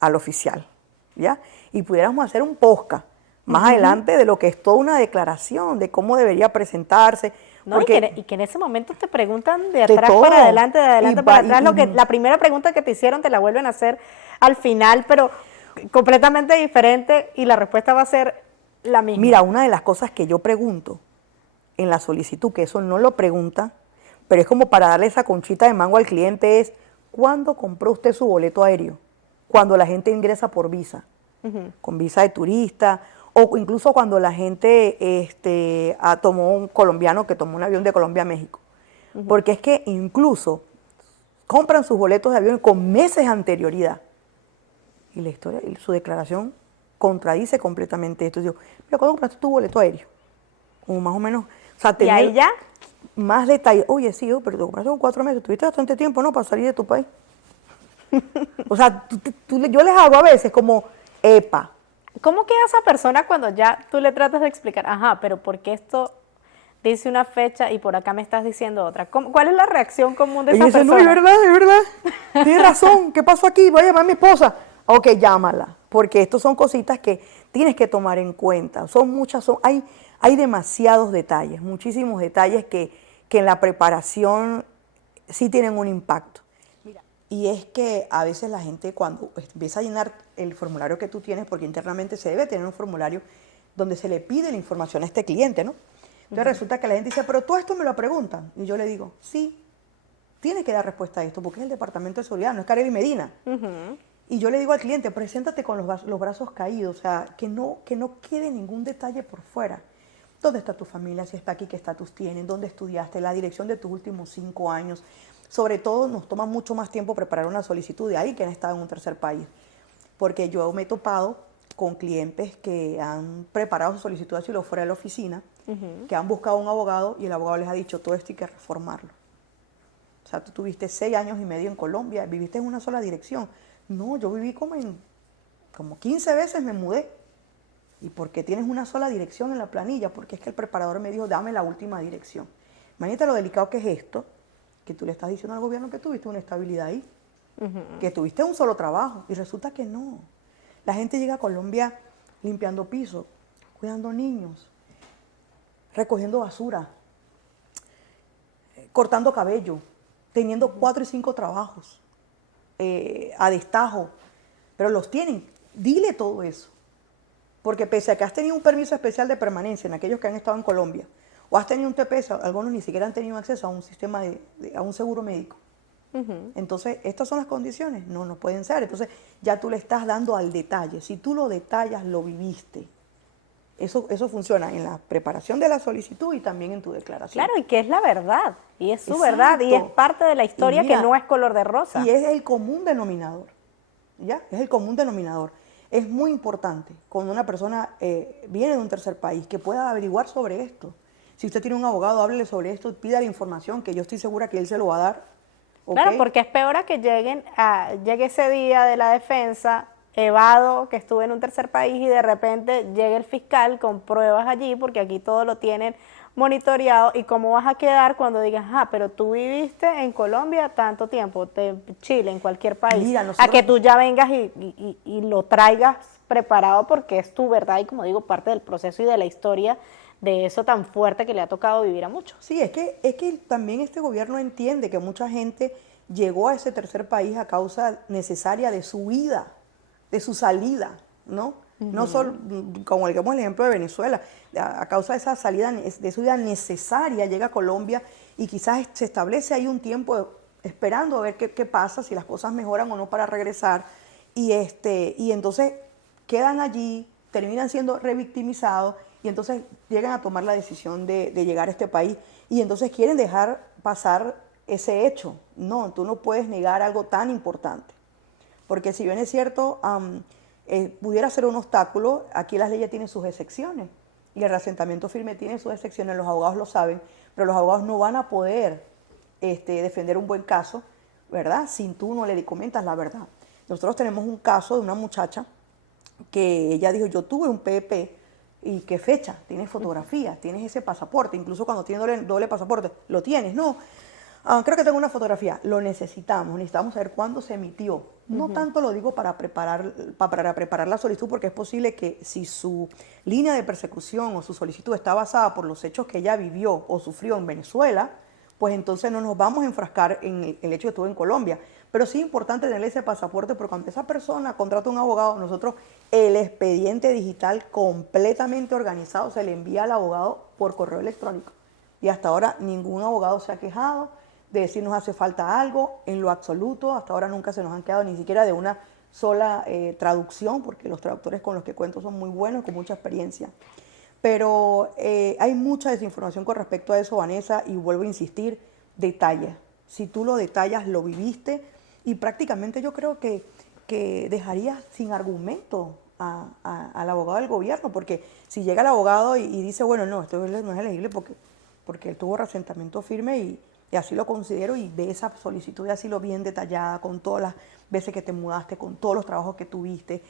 al oficial, ¿ya? Y pudiéramos hacer un podcast más adelante de lo que es toda una declaración, de cómo debería presentarse. No, y que en ese momento te preguntan de atrás para adelante, de adelante para atrás. La primera pregunta que te hicieron te la vuelven a hacer al final, pero completamente diferente, y la respuesta va a ser la misma. Mira, una de las cosas que yo pregunto en la solicitud, que eso no lo pregunta, pero es como para darle esa conchita de mango al cliente, es: ¿cuándo compró usted su boleto aéreo? Cuando la gente ingresa por visa, con visa de turista, o incluso cuando la gente tomó un colombiano que tomó un avión de Colombia a México. Porque es que incluso compran sus boletos de avión con meses de anterioridad. Y la historia, su declaración contradice completamente esto. Yo digo, mira, ¿cuándo compraste tu boleto aéreo? Como más o menos. O sea, ¿Y ahí ya? Más detalles. Oye, sí, pero te compraste con 4 meses. Tuviste bastante tiempo, ¿no? Para salir de tu país. O sea, yo les hago a veces como, epa. ¿Cómo queda esa persona cuando ya tú le tratas de explicar, ajá, pero por qué esto dice una fecha y por acá me estás diciendo otra? ¿Cuál es la reacción común de esa persona? No, es verdad. Tienes razón. ¿Qué pasó aquí? Voy a llamar a mi esposa. Ok, llámala, porque estos son cositas que tienes que tomar en cuenta. Son muchas, hay demasiados detalles, muchísimos detalles que en la preparación sí tienen un impacto. Y es que a veces la gente cuando empieza a llenar el formulario que tú tienes, porque internamente se debe tener un formulario donde se le pide la información a este cliente, ¿no? Entonces resulta que la gente dice, pero todo esto me lo preguntan. Y yo le digo, sí, tiene que dar respuesta a esto, porque es el Departamento de Seguridad, no es Carelis Medina. Y yo le digo al cliente, preséntate con los brazos caídos, o sea, que no quede ningún detalle por fuera. ¿Dónde está tu familia? Si está aquí, ¿qué estatus tienen? ¿Dónde estudiaste? La dirección de tus últimos 5 años. Sobre todo, nos toma mucho más tiempo preparar una solicitud de ahí que han estado en un tercer país. Porque yo me he topado con clientes que han preparado su solicitud de asilo fuera de la oficina, que han buscado un abogado y el abogado les ha dicho, todo esto hay que reformarlo. O sea, tú tuviste 6 años y medio en Colombia, viviste en una sola dirección. No, yo viví como 15 veces me mudé. ¿Y por qué tienes una sola dirección en la planilla? Porque es que el preparador me dijo, dame la última dirección. Imagínate lo delicado que es esto, que tú le estás diciendo al gobierno que tuviste una estabilidad ahí, que tuviste un solo trabajo, y resulta que no. La gente llega a Colombia limpiando pisos, cuidando niños, recogiendo basura, cortando cabello, teniendo 4 y 5 trabajos, a destajo, pero los tienen. Dile todo eso. Porque pese a que has tenido un permiso especial de permanencia en aquellos que han estado en Colombia, o has tenido un TPS, algunos ni siquiera han tenido acceso a un sistema a un seguro médico. Entonces, ¿estas son las condiciones? No, no pueden ser. Entonces, ya tú le estás dando al detalle. Si tú lo detallas, lo viviste. Eso funciona en la preparación de la solicitud y también en tu declaración. Claro, y que es la verdad, y es su verdad, y es parte de la historia mira, que no es color de rosa. Y es el común denominador, ¿ya? Es el común denominador. Es muy importante cuando una persona viene de un tercer país que pueda averiguar sobre esto. Si usted tiene un abogado, háblele sobre esto, pida la información, que yo estoy segura que él se lo va a dar. ¿Okay? Claro, porque es peor a que llegue ese día de la defensa, evado que estuve en un tercer país y de repente llegue el fiscal con pruebas allí, porque aquí todo lo tienen monitoreado. ¿Y cómo vas a quedar cuando digas, pero tú viviste en Colombia tanto tiempo, Chile, en cualquier país, mira, a que tú ya vengas y lo traigas preparado porque es tu verdad y, como digo, parte del proceso y de la historia de eso tan fuerte que le ha tocado vivir a muchos? Sí, es que también este gobierno entiende que mucha gente llegó a ese tercer país a causa necesaria de su vida, de su salida, ¿no? No solo, como el ejemplo de Venezuela, a causa de esa salida, de su vida necesaria, llega a Colombia y quizás se establece ahí un tiempo esperando a ver qué pasa, si las cosas mejoran o no para regresar, y entonces quedan allí, terminan siendo revictimizados y entonces llegan a tomar la decisión de llegar a este país y entonces quieren dejar pasar ese hecho. No, tú no puedes negar algo tan importante, porque si bien es cierto, pudiera ser un obstáculo, aquí las leyes tienen sus excepciones y el reasentamiento firme tiene sus excepciones, los abogados lo saben, pero los abogados no van a poder defender un buen caso, ¿verdad?, sin tú no le comentas la verdad. Nosotros tenemos un caso de una muchacha que ella dijo, yo tuve un PP, ¿y qué fecha? ¿Tienes fotografía? ¿Tienes ese pasaporte? Incluso cuando tienes doble pasaporte, ¿lo tienes? No. Creo que tengo una fotografía. Lo necesitamos saber cuándo se emitió. No tanto lo digo para preparar la solicitud, porque es posible que si su línea de persecución o su solicitud está basada por los hechos que ella vivió o sufrió en Venezuela, pues entonces no nos vamos a enfrascar en el hecho de que estuvo en Colombia. Pero sí es importante tener ese pasaporte, porque cuando esa persona contrata un abogado, nosotros el expediente digital completamente organizado se le envía al abogado por correo electrónico. Y hasta ahora ningún abogado se ha quejado de decir nos hace falta algo, en lo absoluto. Hasta ahora nunca se nos han quedado ni siquiera de una sola traducción, porque los traductores con los que cuento son muy buenos, con mucha experiencia. Pero hay mucha desinformación con respecto a eso, Vanessa, y vuelvo a insistir, detalla. Si tú lo detallas, lo viviste, y prácticamente yo creo que dejarías sin argumento al abogado del gobierno, porque si llega el abogado y dice, bueno, no, esto no es elegible porque él tuvo reasentamiento firme y así lo considero, y ve esa solicitud de asilo bien detallada, con todas las veces que te mudaste, con todos los trabajos que tuviste,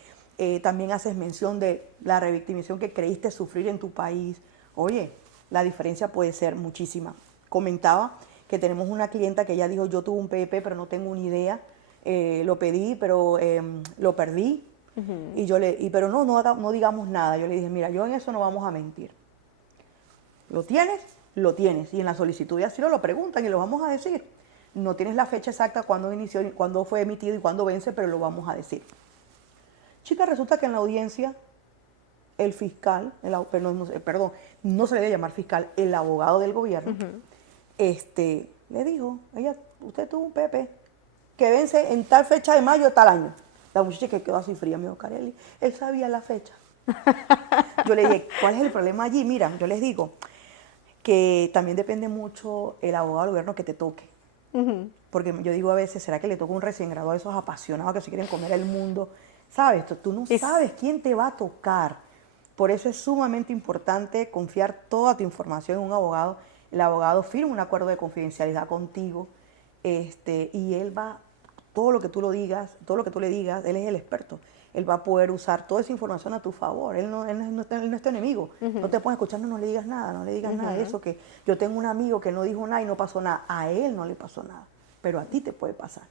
también haces mención de la revictimización que creíste sufrir en tu país. Oye, la diferencia puede ser muchísima. Comentaba que tenemos una clienta que ella dijo, yo tuve un PEP, pero no tengo una idea lo pedí, pero lo perdí. Y pero no digamos nada. Yo le dije, mira, yo en eso no vamos a mentir. ¿Lo tienes? Lo tienes. Y en la solicitud de asilo lo preguntan y lo vamos a decir. No tienes la fecha exacta cuando inició, cuándo fue emitido y cuándo vence, pero lo vamos a decir. Chica, resulta que en la audiencia el fiscal, perdón, no se le debe llamar fiscal, el abogado del gobierno, le dijo, usted tuvo un Pepe que vence en tal fecha de mayo de tal año. La muchacha que quedó así fría, me dijo, Carely, él sabía la fecha. Yo le dije, ¿cuál es el problema allí? Mira, yo les digo que también depende mucho el abogado del gobierno que te toque. Porque yo digo a veces, ¿será que le toca un recién graduado a esos apasionados que se quieren comer el mundo? ¿Sabes? Tú no sabes quién te va a tocar. Por eso es sumamente importante confiar toda tu información en un abogado. El abogado firma un acuerdo de confidencialidad contigo, y él va, todo lo que tú le digas, él es el experto. Él va a poder usar toda esa información a tu favor. Él no es tu enemigo. No te puedes escuchar, no le digas nada, nada de eso, que yo tengo un amigo que no dijo nada y no pasó nada. A él no le pasó nada, pero a ti te puede pasar.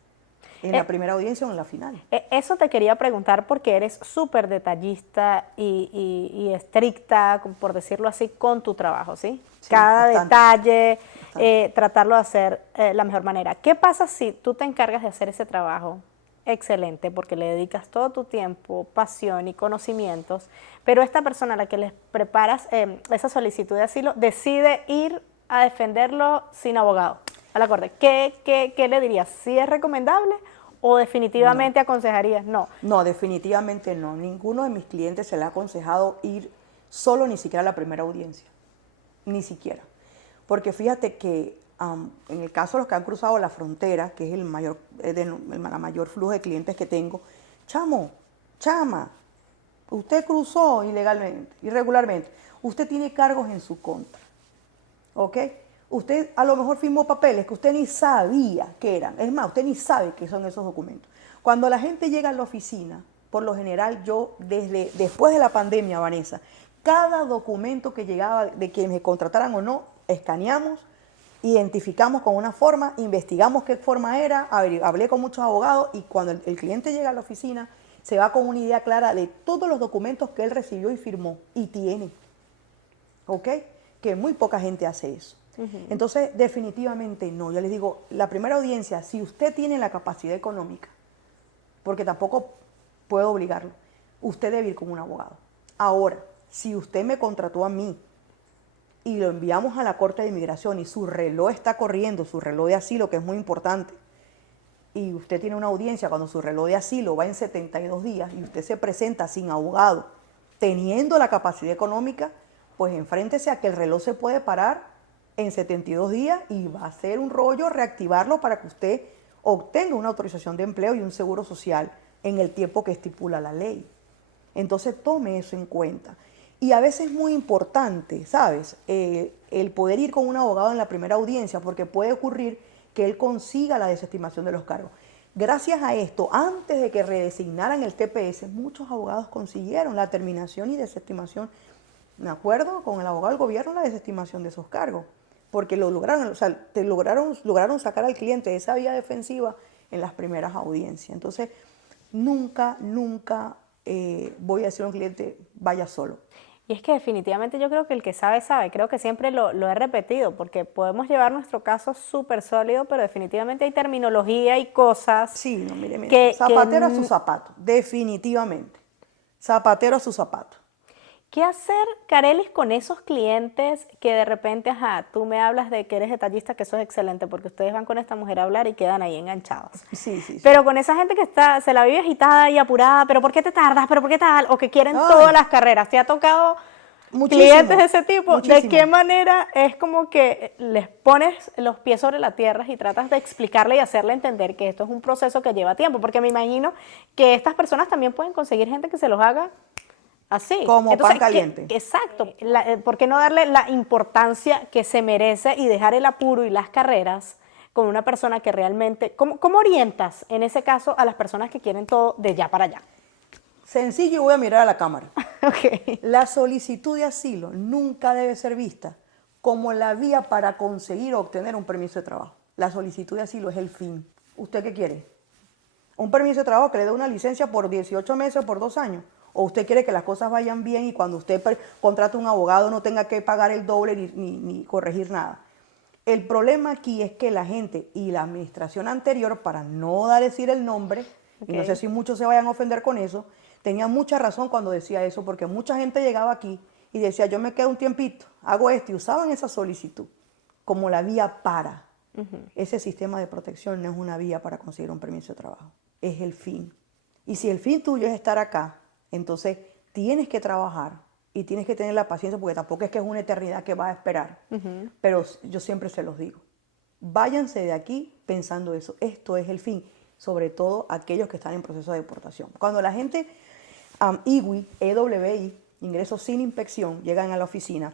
En la primera audiencia o en la final. Eso te quería preguntar porque eres súper detallista y estricta, por decirlo así, con tu trabajo, ¿sí? Cada detalle, tratarlo de hacer la mejor manera. ¿Qué pasa si tú te encargas de hacer ese trabajo excelente, porque le dedicas todo tu tiempo, pasión y conocimientos, pero esta persona a la que les preparas esa solicitud de asilo decide ir a defenderlo sin abogado a la corte? ¿Qué le dirías? ¿Sí es recomendable o definitivamente aconsejarías no? No, definitivamente no. Ninguno de mis clientes se le ha aconsejado ir solo, ni siquiera a la primera audiencia. Ni siquiera. Porque fíjate que en el caso de los que han cruzado la frontera, que es la mayor flujo de clientes que tengo, chama, usted cruzó irregularmente, usted tiene cargos en su contra, ¿ok? Usted a lo mejor firmó papeles que usted ni sabía que eran, es más, usted ni sabe qué son esos documentos. Cuando la gente llega a la oficina, por lo general después de la pandemia, Vanessa, cada documento que llegaba de que me contrataran o no, escaneamos, identificamos con una forma, investigamos qué forma era, hablé con muchos abogados y cuando el cliente llega a la oficina se va con una idea clara de todos los documentos que él recibió y firmó y tiene, ¿ok? Que muy poca gente hace eso. Entonces, definitivamente no. Yo les digo, la primera audiencia, si usted tiene la capacidad económica, porque tampoco puedo obligarlo, usted debe ir con un abogado. Ahora, si usted me contrató a mí y lo enviamos a la Corte de Inmigración y su reloj está corriendo, su reloj de asilo, que es muy importante, y usted tiene una audiencia cuando su reloj de asilo va en 72 días y usted se presenta sin abogado, teniendo la capacidad económica, pues enfréntese a que el reloj se puede parar en 72 días y va a ser un rollo reactivarlo para que usted obtenga una autorización de empleo y un seguro social en el tiempo que estipula la ley. Entonces tome eso en cuenta. Y a veces es muy importante, ¿sabes? El poder ir con un abogado en la primera audiencia, porque puede ocurrir que él consiga la desestimación de los cargos. Gracias a esto, antes de que redesignaran el TPS, muchos abogados consiguieron la terminación y desestimación, ¿de acuerdo? Con el abogado del gobierno, la desestimación de esos cargos, porque lo lograron, o sea, lograron sacar al cliente de esa vía defensiva en las primeras audiencias. Entonces, nunca voy a decir a un cliente, vaya solo. Y es que definitivamente yo creo que el que sabe, sabe. Creo que siempre lo he repetido, porque podemos llevar nuestro caso súper sólido, pero definitivamente hay terminología y cosas. Sí, no, mire. Zapatero a su zapato, definitivamente. Zapatero a su zapato. ¿Qué hacer, Carelis, con esos clientes que de repente, tú me hablas de que eres detallista, que eso es excelente, porque ustedes van con esta mujer a hablar y quedan ahí enganchados? Sí. Pero con esa gente que se la vive agitada y apurada, ¿pero por qué te tardas? ¿Pero por qué tal? O que quieren todas las carreras. ¿Te ha tocado clientes de ese tipo? Muchísimo. ¿De qué manera es como que les pones los pies sobre la tierra y tratas de explicarle y hacerle entender que esto es un proceso que lleva tiempo? Porque me imagino que estas personas también pueden conseguir gente que se los haga así. Como pan caliente. Exacto. ¿Por qué no darle la importancia que se merece y dejar el apuro y las carreras con una persona que realmente... ¿Cómo orientas en ese caso a las personas que quieren todo de ya para allá? Sencillo, y voy a mirar a la cámara. Okay. La solicitud de asilo nunca debe ser vista como la vía para conseguir o obtener un permiso de trabajo. La solicitud de asilo es el fin. ¿Usted qué quiere? Un permiso de trabajo que le dé una licencia por 18 meses o por 2 años. ¿O usted quiere que las cosas vayan bien y cuando usted contrate un abogado no tenga que pagar el doble ni corregir nada? El problema aquí es que la gente y la administración anterior, para no decir el nombre, y no sé si muchos se vayan a ofender con eso, tenía mucha razón cuando decía eso, porque mucha gente llegaba aquí y decía, yo me quedo un tiempito, hago esto, y usaban esa solicitud como la vía para. Ese sistema de protección no es una vía para conseguir un permiso de trabajo, es el fin. Y si el fin tuyo es estar acá, entonces tienes que trabajar y tienes que tener la paciencia, porque tampoco es que es una eternidad que vas a esperar. Pero yo siempre se los digo, váyanse de aquí pensando eso, esto es el fin, sobre todo aquellos que están en proceso de deportación. Cuando la gente EWI, ingresos sin inspección, llegan a la oficina,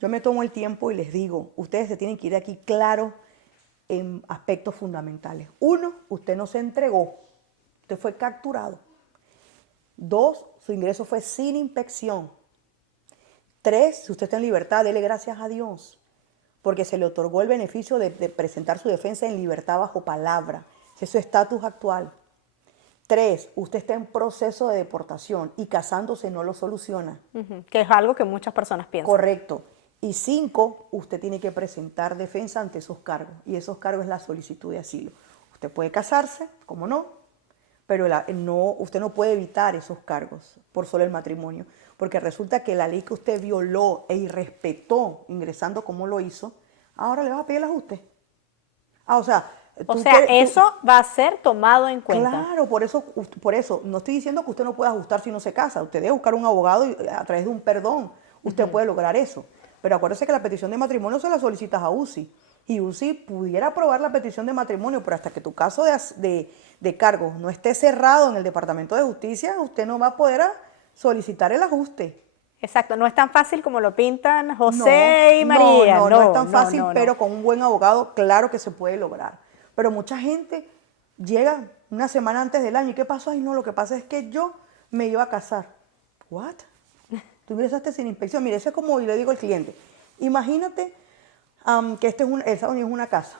yo me tomo el tiempo y les digo, ustedes se tienen que ir de aquí claro en aspectos fundamentales. 1, usted no se entregó, usted fue capturado. 2, su ingreso fue sin inspección. 3, si usted está en libertad, dele gracias a Dios, porque se le otorgó el beneficio de presentar su defensa en libertad bajo palabra. Ese es su estatus actual. 3, usted está en proceso de deportación y casándose no lo soluciona. Que es algo que muchas personas piensan. Correcto. Y 5, usted tiene que presentar defensa ante esos cargos. Y esos cargos es la solicitud de asilo. Usted puede casarse, como no, pero usted no puede evitar esos cargos por solo el matrimonio. Porque resulta que la ley que usted violó e irrespetó ingresando como lo hizo, ahora le va a pedir el ajuste. Eso va a ser tomado en cuenta. Claro, por eso, no estoy diciendo que usted no pueda ajustar si no se casa. Usted debe buscar un abogado y a través de un perdón usted puede lograr eso. Pero acuérdese que la petición de matrimonio se la solicitas a UCI. Y UCI pudiera aprobar la petición de matrimonio, pero hasta que tu caso de cargos no esté cerrado en el Departamento de Justicia, usted no va a poder solicitar el ajuste. Exacto, no es tan fácil como lo pintan José y María. No es tan fácil, pero con un buen abogado, claro que se puede lograr. Pero mucha gente llega una semana antes del año. ¿Y qué pasó? Ay, no, lo que pasa es que yo me iba a casar. ¿What? Tú ingresaste sin inspección. Mire, eso es como le digo al cliente. Imagínate que Estados Unidos es una casa.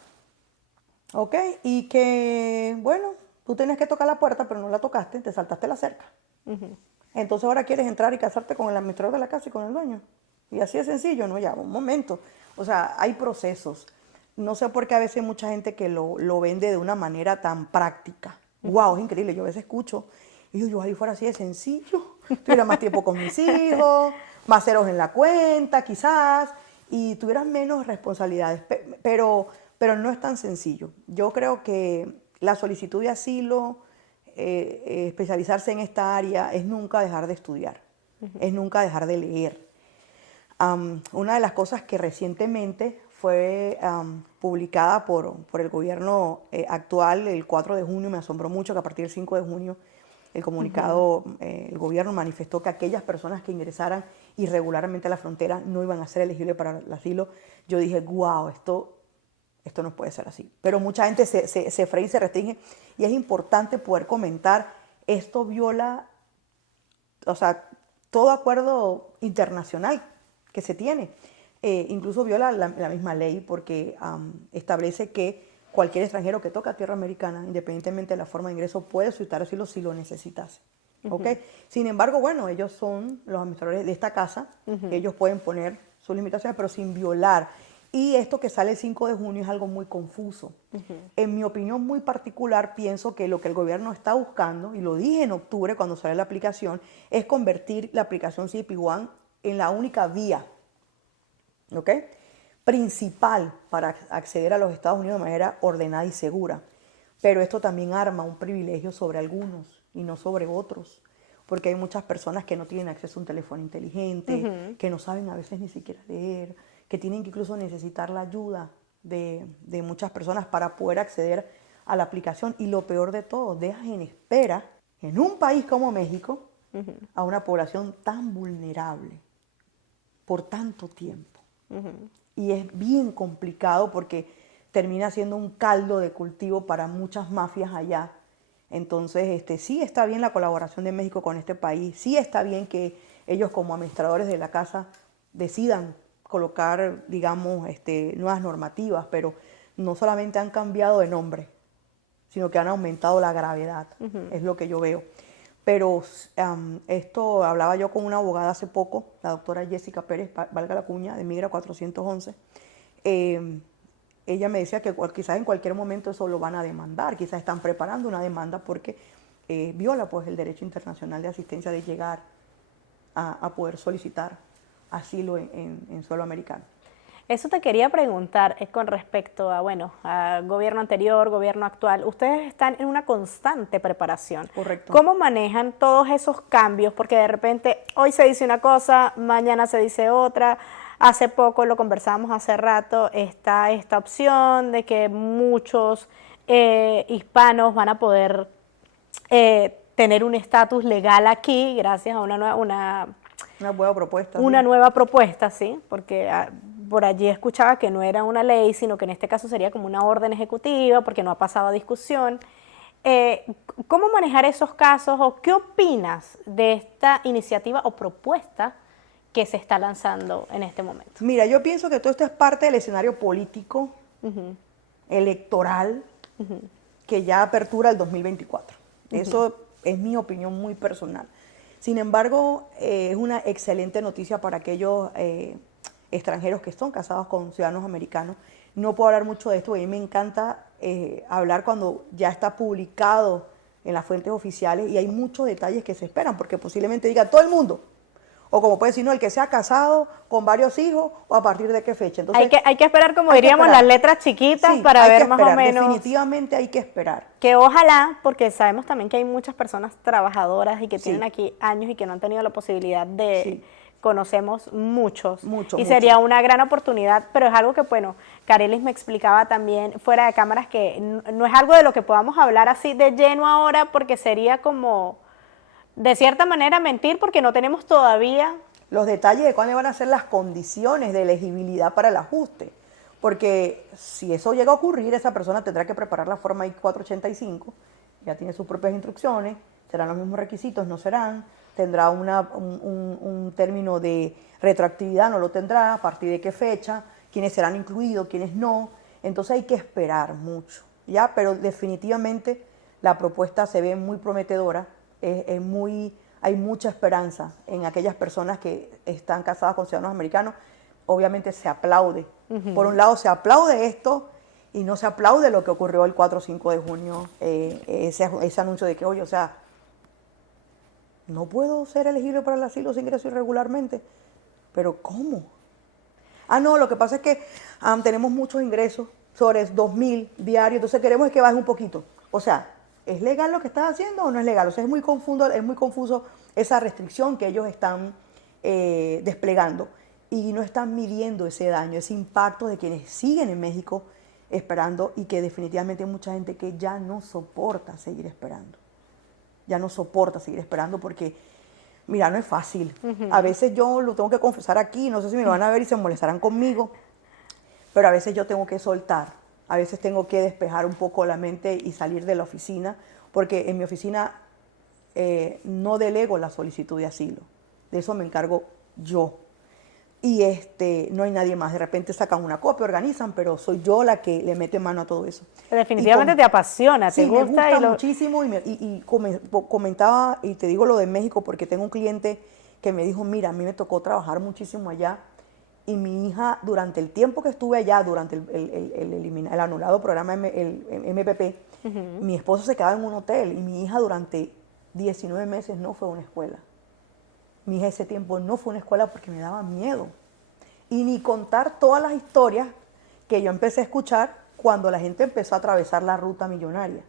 ¿Ok? Y que, bueno, tú tenías que tocar la puerta, pero no la tocaste, te saltaste la cerca. Entonces ahora quieres entrar y casarte con el administrador de la casa y con el dueño. Y así de sencillo, ¿no? Ya, un momento. O sea, hay procesos. No sé por qué a veces hay mucha gente que lo vende de una manera tan práctica. ¡Wow! Es increíble. Yo a veces escucho y yo ahí fuera así de sencillo. Tuviera más tiempo con mis hijos, más ceros en la cuenta quizás, y tuvieras menos responsabilidades. Pero no es tan sencillo. Yo creo que la solicitud de asilo, especializarse en esta área, es nunca dejar de estudiar, es nunca dejar de leer. Una de las cosas que recientemente fue publicada por el gobierno actual, el 4 de junio, me asombró mucho que a partir del 5 de junio el comunicado, el gobierno manifestó que aquellas personas que ingresaran irregularmente a la frontera no iban a ser elegibles para el asilo. Yo dije, wow, esto no puede ser así. Pero mucha gente se frena y se restringe, y es importante poder comentar, esto viola, todo acuerdo internacional que se tiene. Incluso viola la misma ley, porque establece que cualquier extranjero que toca tierra americana, independientemente de la forma de ingreso, puede solicitar asilo si lo necesitase. ¿Okay? Sin embargo, bueno, ellos son los administradores de esta casa, ellos pueden poner sus limitaciones, pero sin violar. Y esto que sale el 5 de junio es algo muy confuso. En mi opinión muy particular, pienso que lo que el gobierno está buscando, y lo dije en octubre cuando sale la aplicación, es convertir la aplicación CBP One en la única vía, ¿ok?, principal para acceder a los Estados Unidos de manera ordenada y segura. Pero esto también arma un privilegio sobre algunos y no sobre otros, porque hay muchas personas que no tienen acceso a un teléfono inteligente, que no saben a veces ni siquiera leer, que tienen que incluso necesitar la ayuda de muchas personas para poder acceder a la aplicación. Y lo peor de todo, dejas en espera en un país como México a una población tan vulnerable por tanto tiempo. Y es bien complicado porque termina siendo un caldo de cultivo para muchas mafias allá. Entonces, sí está bien la colaboración de México con este país, sí está bien que ellos como administradores de la casa decidan colocar, digamos, nuevas normativas, pero no solamente han cambiado de nombre, sino que han aumentado la gravedad, es lo que yo veo. Pero esto hablaba yo con una abogada hace poco, la doctora Jessica Pérez, valga la cuña, de Migra 411. Ella me decía que quizás en cualquier momento eso lo van a demandar, quizás están preparando una demanda porque viola pues el derecho internacional de asistencia de llegar a poder solicitar asilo en suelo americano. Eso te quería preguntar con respecto a, bueno, a gobierno anterior, gobierno actual. Ustedes están en una constante preparación. Correcto. ¿Cómo manejan todos esos cambios? Porque de repente hoy se dice una cosa, mañana se dice otra. Hace poco, lo conversábamos hace rato, está esta opción de que muchos hispanos van a poder tener un estatus legal aquí gracias a una buena propuesta. Una nueva propuesta, sí, porque por allí escuchaba que no era una ley, sino que en este caso sería como una orden ejecutiva, porque no ha pasado a discusión. ¿Cómo manejar esos casos o qué opinas de esta iniciativa o propuesta que se está lanzando en este momento? Mira, yo pienso que todo esto es parte del escenario político, electoral, que ya apertura el 2024. Eso es mi opinión muy personal. Sin embargo, es una excelente noticia para aquellos extranjeros que son casados con ciudadanos americanos. No puedo hablar mucho de esto, a mí me encanta hablar cuando ya está publicado en las fuentes oficiales y hay muchos detalles que se esperan, porque posiblemente diga todo el mundo, o como puede decir, no, el que sea casado con varios hijos, o a partir de qué fecha. Entonces, hay que esperar, como diríamos, las letras chiquitas, sí, para ver más o menos. Definitivamente hay que esperar. Que ojalá, porque sabemos también que hay muchas personas trabajadoras y que tienen aquí años y que no han tenido la posibilidad de... Conocemos muchos. Y sería una gran oportunidad, pero es algo que, bueno, Carelis me explicaba también fuera de cámaras que no es algo de lo que podamos hablar así de lleno ahora, porque sería como, de cierta manera, mentir, porque no tenemos todavía los detalles de cuáles van a ser las condiciones de elegibilidad para el ajuste. Porque si eso llega a ocurrir, esa persona tendrá que preparar la forma I-485, ya tiene sus propias instrucciones, serán los mismos requisitos, no serán, tendrá un término de retroactividad, no lo tendrá, a partir de qué fecha, quiénes serán incluidos, quiénes no. Entonces hay que esperar mucho, ¿ya? Pero definitivamente la propuesta se ve muy prometedora, hay mucha esperanza en aquellas personas que están casadas con ciudadanos americanos. Obviamente se aplaude. Por un lado se aplaude esto y no se aplaude lo que ocurrió el 4 o 5 de junio, ese anuncio de que, oye, o sea, no puedo ser elegible para el asilo si ingreso irregularmente. ¿Pero cómo? No, lo que pasa es que tenemos muchos ingresos, sobre 2.000 diarios, entonces queremos que baje un poquito. O sea, ¿es legal lo que estás haciendo o no es legal? O sea, es muy confuso esa restricción que ellos están desplegando y no están midiendo ese daño, ese impacto de quienes siguen en México esperando y que definitivamente hay mucha gente que ya no soporta seguir esperando. Ya no soporta seguir esperando porque, mira, no es fácil. A veces yo lo tengo que confesar aquí, no sé si me van a ver y se molestarán conmigo, pero a veces yo tengo que soltar, a veces tengo que despejar un poco la mente y salir de la oficina, porque en mi oficina no delego la solicitud de asilo, de eso me encargo yo. Y no hay nadie más, de repente sacan una copia, organizan, pero soy yo la que le mete mano a todo eso. Definitivamente te apasiona, te gusta. Sí, me gusta muchísimo y comentaba, y te digo lo de México, porque tengo un cliente que me dijo, mira, a mí me tocó trabajar muchísimo allá, y mi hija, durante el tiempo que estuve allá, durante el anulado programa el MPP, mi esposo se quedaba en un hotel, y mi hija durante 19 meses no fue a una escuela. Mi hija ese tiempo no fue a una escuela porque me daba miedo. Y ni contar todas las historias que yo empecé a escuchar cuando la gente empezó a atravesar la ruta millonaria.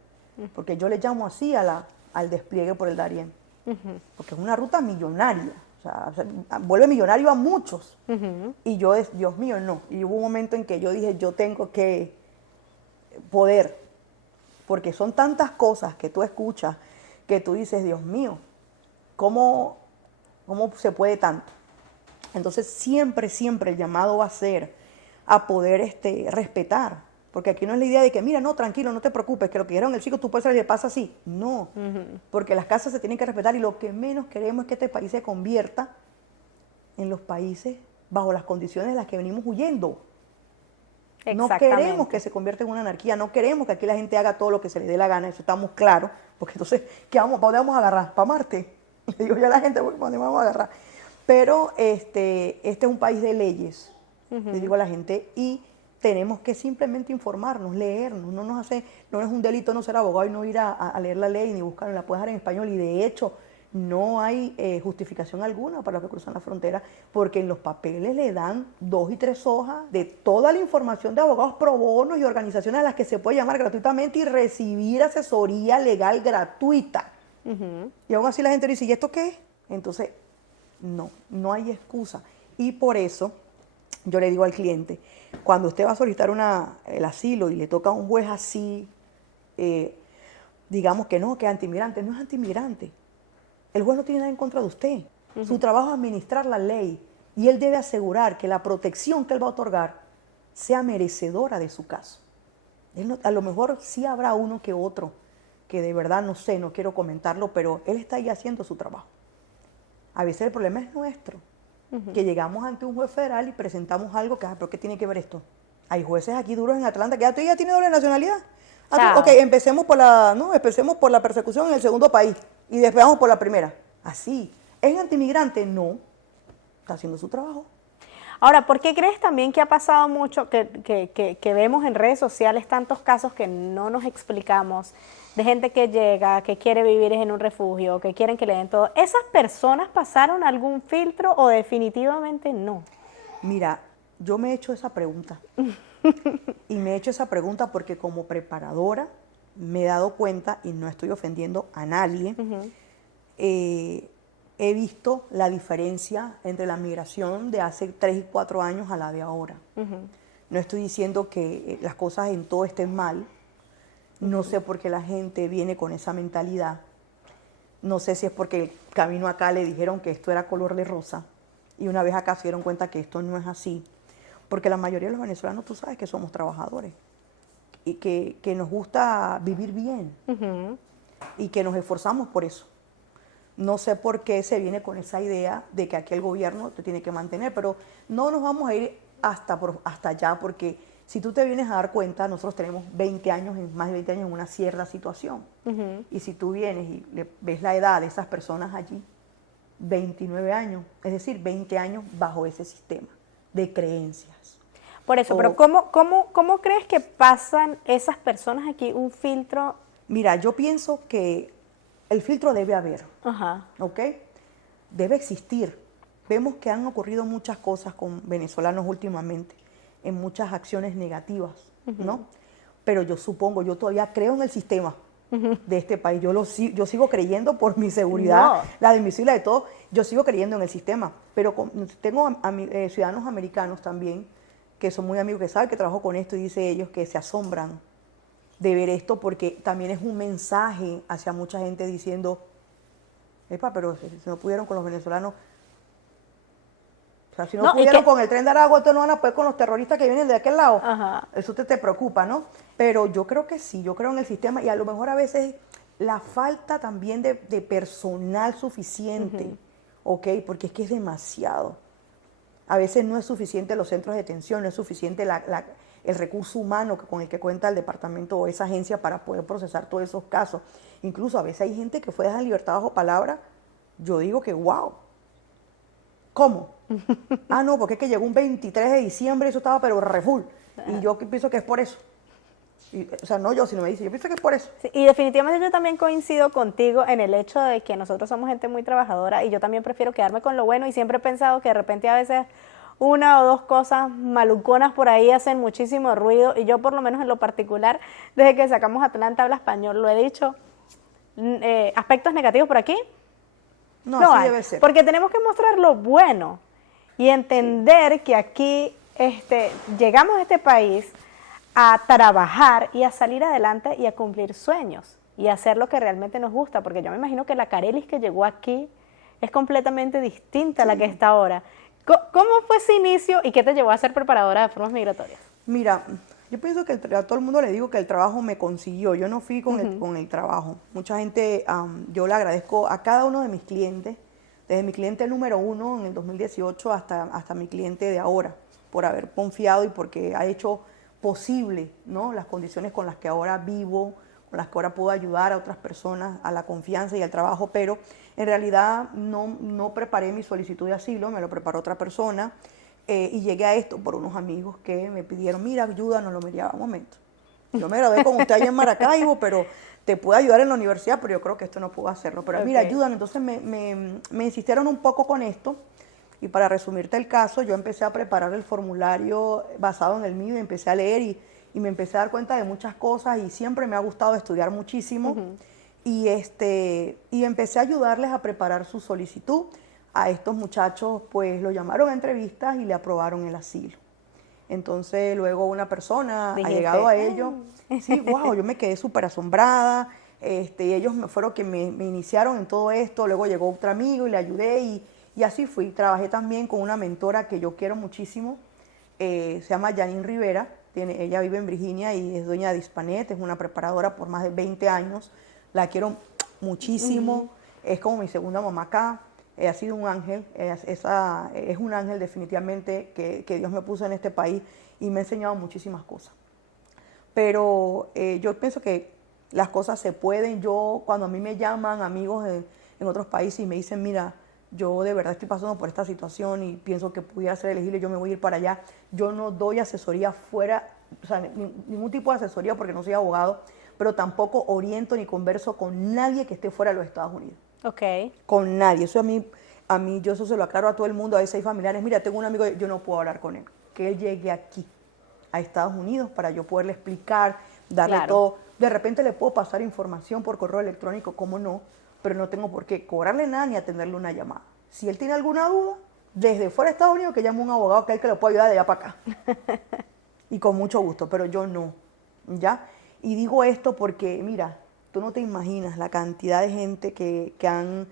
Porque yo le llamo así al despliegue por el Darién. Porque es una ruta millonaria. O sea, vuelve millonario a muchos. Y yo, Dios mío, no. Y hubo un momento en que yo dije, yo tengo que poder. Porque son tantas cosas que tú escuchas que tú dices, Dios mío, ¿cómo se puede tanto? Entonces siempre el llamado va a ser a poder respetar, porque aquí no es la idea de que, mira, no, tranquilo, no te preocupes, que lo que dieron el chico tú puedes salir, le pasa así. No, porque las casas se tienen que respetar y lo que menos queremos es que este país se convierta en los países bajo las condiciones de las que venimos huyendo. No Exactamente. queremos que se convierta en una anarquía, no queremos que aquí la gente haga todo lo que se le dé la gana, eso estamos claros, porque entonces, ¿para dónde vamos a agarrar? ¿Para Marte? Le digo yo a la gente, ¿para dónde vamos a agarrar? Pero este es un país de leyes, le digo a la gente, y tenemos que simplemente informarnos, leernos, no es un delito no ser abogado y no ir a leer la ley ni buscarla, la puedes dar en español, y de hecho no hay justificación alguna para los que cruzan la frontera, porque en los papeles le dan 2 y 3 hojas de toda la información de abogados pro bono y organizaciones a las que se puede llamar gratuitamente y recibir asesoría legal gratuita. Y aún así la gente dice, ¿y esto qué es? Entonces, no hay excusa. Y por eso yo le digo al cliente, cuando usted va a solicitar el asilo y le toca a un juez así, digamos que no, que es antimigrante, no es antimigrante. El juez no tiene nada en contra de usted. Su trabajo es administrar la ley y él debe asegurar que la protección que él va a otorgar sea merecedora de su caso. A lo mejor sí habrá uno que otro que de verdad no sé, no quiero comentarlo, pero él está ahí haciendo su trabajo. A veces el problema es nuestro, que llegamos ante un juez federal y presentamos algo que, ¿pero qué tiene que ver esto? Hay jueces aquí duros en Atlanta que ya tiene doble nacionalidad. Ok, empecemos por la persecución en el segundo país y después vamos por la primera. Así. ¿Es antimigrante? No. Está haciendo su trabajo. Ahora, ¿por qué crees también que ha pasado mucho, que vemos en redes sociales tantos casos que no nos explicamos, de gente que llega, que quiere vivir en un refugio, que quieren que le den todo? ¿Esas personas pasaron algún filtro o definitivamente no? Mira, yo me he hecho esa pregunta. Y me he hecho esa pregunta porque como preparadora me he dado cuenta, y no estoy ofendiendo a nadie, he visto la diferencia entre la migración de hace 3 y 4 años a la de ahora. No estoy diciendo que las cosas en todo estén mal. No sé por qué la gente viene con esa mentalidad. No sé si es porque el camino acá le dijeron que esto era color de rosa y una vez acá se dieron cuenta que esto no es así. Porque la mayoría de los venezolanos, tú sabes que somos trabajadores y que nos gusta vivir bien y que nos esforzamos por eso. No sé por qué se viene con esa idea de que aquí el gobierno te tiene que mantener, pero no nos vamos a ir hasta allá, porque si tú te vienes a dar cuenta, nosotros tenemos más de 20 años en una cierta situación. Y si tú vienes y ves la edad de esas personas allí, 29 años, es decir, 20 años bajo ese sistema de creencias. Por eso, pero ¿cómo crees que pasan esas personas aquí un filtro? Mira, yo pienso que el filtro debe haber, ¿ok? Debe existir. Vemos que han ocurrido muchas cosas con venezolanos últimamente, en muchas acciones negativas, ¿no? Pero yo todavía creo en el sistema de este país. Yo sigo creyendo por mi seguridad, la de mis hijas, de todo. Yo sigo creyendo en el sistema. Pero tengo ciudadanos americanos también, que son muy amigos, que saben que trabajo con esto, y dice ellos que se asombran de ver esto, porque también es un mensaje hacia mucha gente diciendo, pero si no pudieron con los venezolanos, o sea, si no pudieron con el tren de Aragua, entonces no van a poder con los terroristas que vienen de aquel lado. Eso te preocupa, ¿no? Pero yo creo que sí, yo creo en el sistema, y a lo mejor a veces la falta también de personal suficiente, ¿ok? Porque es que es demasiado. A veces no es suficiente los centros de detención, no es suficiente el recurso humano con el que cuenta el departamento o esa agencia para poder procesar todos esos casos. Incluso a veces hay gente que fue dejada en libertad bajo palabra. Yo digo que, wow, ¿cómo? No, porque es que llegó un 23 de diciembre y eso estaba pero re full. Y yo pienso que es por eso. O sea, no yo, sino me dice, yo pienso que es por eso. Sí, y definitivamente yo también coincido contigo en el hecho de que nosotros somos gente muy trabajadora y yo también prefiero quedarme con lo bueno, y siempre he pensado que de repente a veces una o dos cosas maluconas por ahí hacen muchísimo ruido, y yo por lo menos en lo particular, desde que sacamos Atlanta Habla Español, lo he dicho, aspectos negativos por aquí no hay, debe ser. porque tenemos que mostrar lo bueno y entender que aquí llegamos a este país a trabajar y a salir adelante y a cumplir sueños y a hacer lo que realmente nos gusta, porque yo me imagino que la Carelis que llegó aquí es completamente distinta a la que está ahora. ¿Cómo fue ese inicio y qué te llevó a ser preparadora de formas migratorias? Mira, yo pienso que a todo el mundo le digo que el trabajo me consiguió. Yo no fui con el trabajo. Mucha gente, yo le agradezco a cada uno de mis clientes, desde mi cliente número 1 en el 2018 hasta mi cliente de ahora, por haber confiado y porque ha hecho posible, ¿no? Las condiciones con las que ahora vivo, con las que ahora puedo ayudar a otras personas, a la confianza y al trabajo, pero en realidad no preparé mi solicitud de asilo, me lo preparó otra persona, y llegué a esto por unos amigos que me pidieron, mira, ayúdanos, lo miraba, un momento. Yo me gradué con usted allá en Maracaibo, pero te puedo ayudar en la universidad, pero yo creo que esto no puedo hacerlo. Pero mira, ayúdanos. Entonces me insistieron un poco con esto, y para resumirte el caso, yo empecé a preparar el formulario basado en el mío, y empecé a leer y me empecé a dar cuenta de muchas cosas, y siempre me ha gustado estudiar muchísimo. Y empecé a ayudarles a preparar su solicitud. A estos muchachos pues lo llamaron a entrevistas y le aprobaron el asilo. Entonces luego una persona ha llegado a ellos. Sí, wow, yo me quedé súper asombrada. Ellos fueron quienes me iniciaron en todo esto. Luego llegó otro amigo y le ayudé y así fui. Trabajé también con una mentora que yo quiero muchísimo. Se llama Janine Rivera. Ella vive en Virginia y es dueña de Hispanet. Es una preparadora por más de 20 años. La quiero muchísimo. Es como mi segunda mamá acá. Ha sido un ángel, es un ángel definitivamente que Dios me puso en este país y me ha enseñado muchísimas cosas. Pero yo pienso que las cosas se pueden. Yo, cuando a mí me llaman amigos en otros países y me dicen, mira, yo de verdad estoy pasando por esta situación y pienso que pudiera ser elegible, yo me voy a ir para allá. Yo no doy asesoría fuera, o sea, ningún tipo de asesoría porque no soy abogado, pero tampoco oriento ni converso con nadie que esté fuera de los Estados Unidos. Okay. Con nadie. Eso a mí yo eso se lo aclaro a todo el mundo. A veces hay familiares, mira, tengo un amigo, yo no puedo hablar con él. Que él llegue aquí, a Estados Unidos, para yo poderle explicar, darle todo. De repente le puedo pasar información por correo electrónico, cómo no, pero no tengo por qué cobrarle nada ni atenderle una llamada. Si él tiene alguna duda, desde fuera de Estados Unidos, que llame a un abogado que él que lo pueda ayudar de allá para acá. Y con mucho gusto, pero yo no, ¿ya? Y digo esto porque, mira, tú no te imaginas la cantidad de gente que han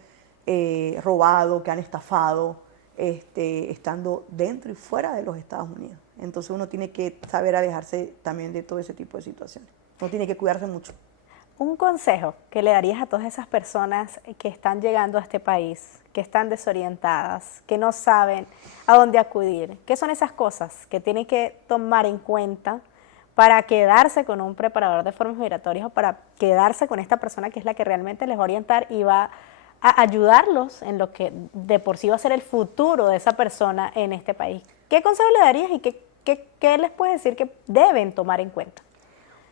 robado, que han estafado, estando dentro y fuera de los Estados Unidos. Entonces uno tiene que saber alejarse también de todo ese tipo de situaciones. Uno tiene que cuidarse mucho. Un consejo que le darías a todas esas personas que están llegando a este país, que están desorientadas, que no saben a dónde acudir. ¿Qué son esas cosas que tienen que tomar en cuenta para quedarse con un preparador de formas migratorias o para quedarse con esta persona que es la que realmente les va a orientar y va a ayudarlos en lo que de por sí va a ser el futuro de esa persona en este país? ¿Qué consejo le darías y qué les puedes decir que deben tomar en cuenta?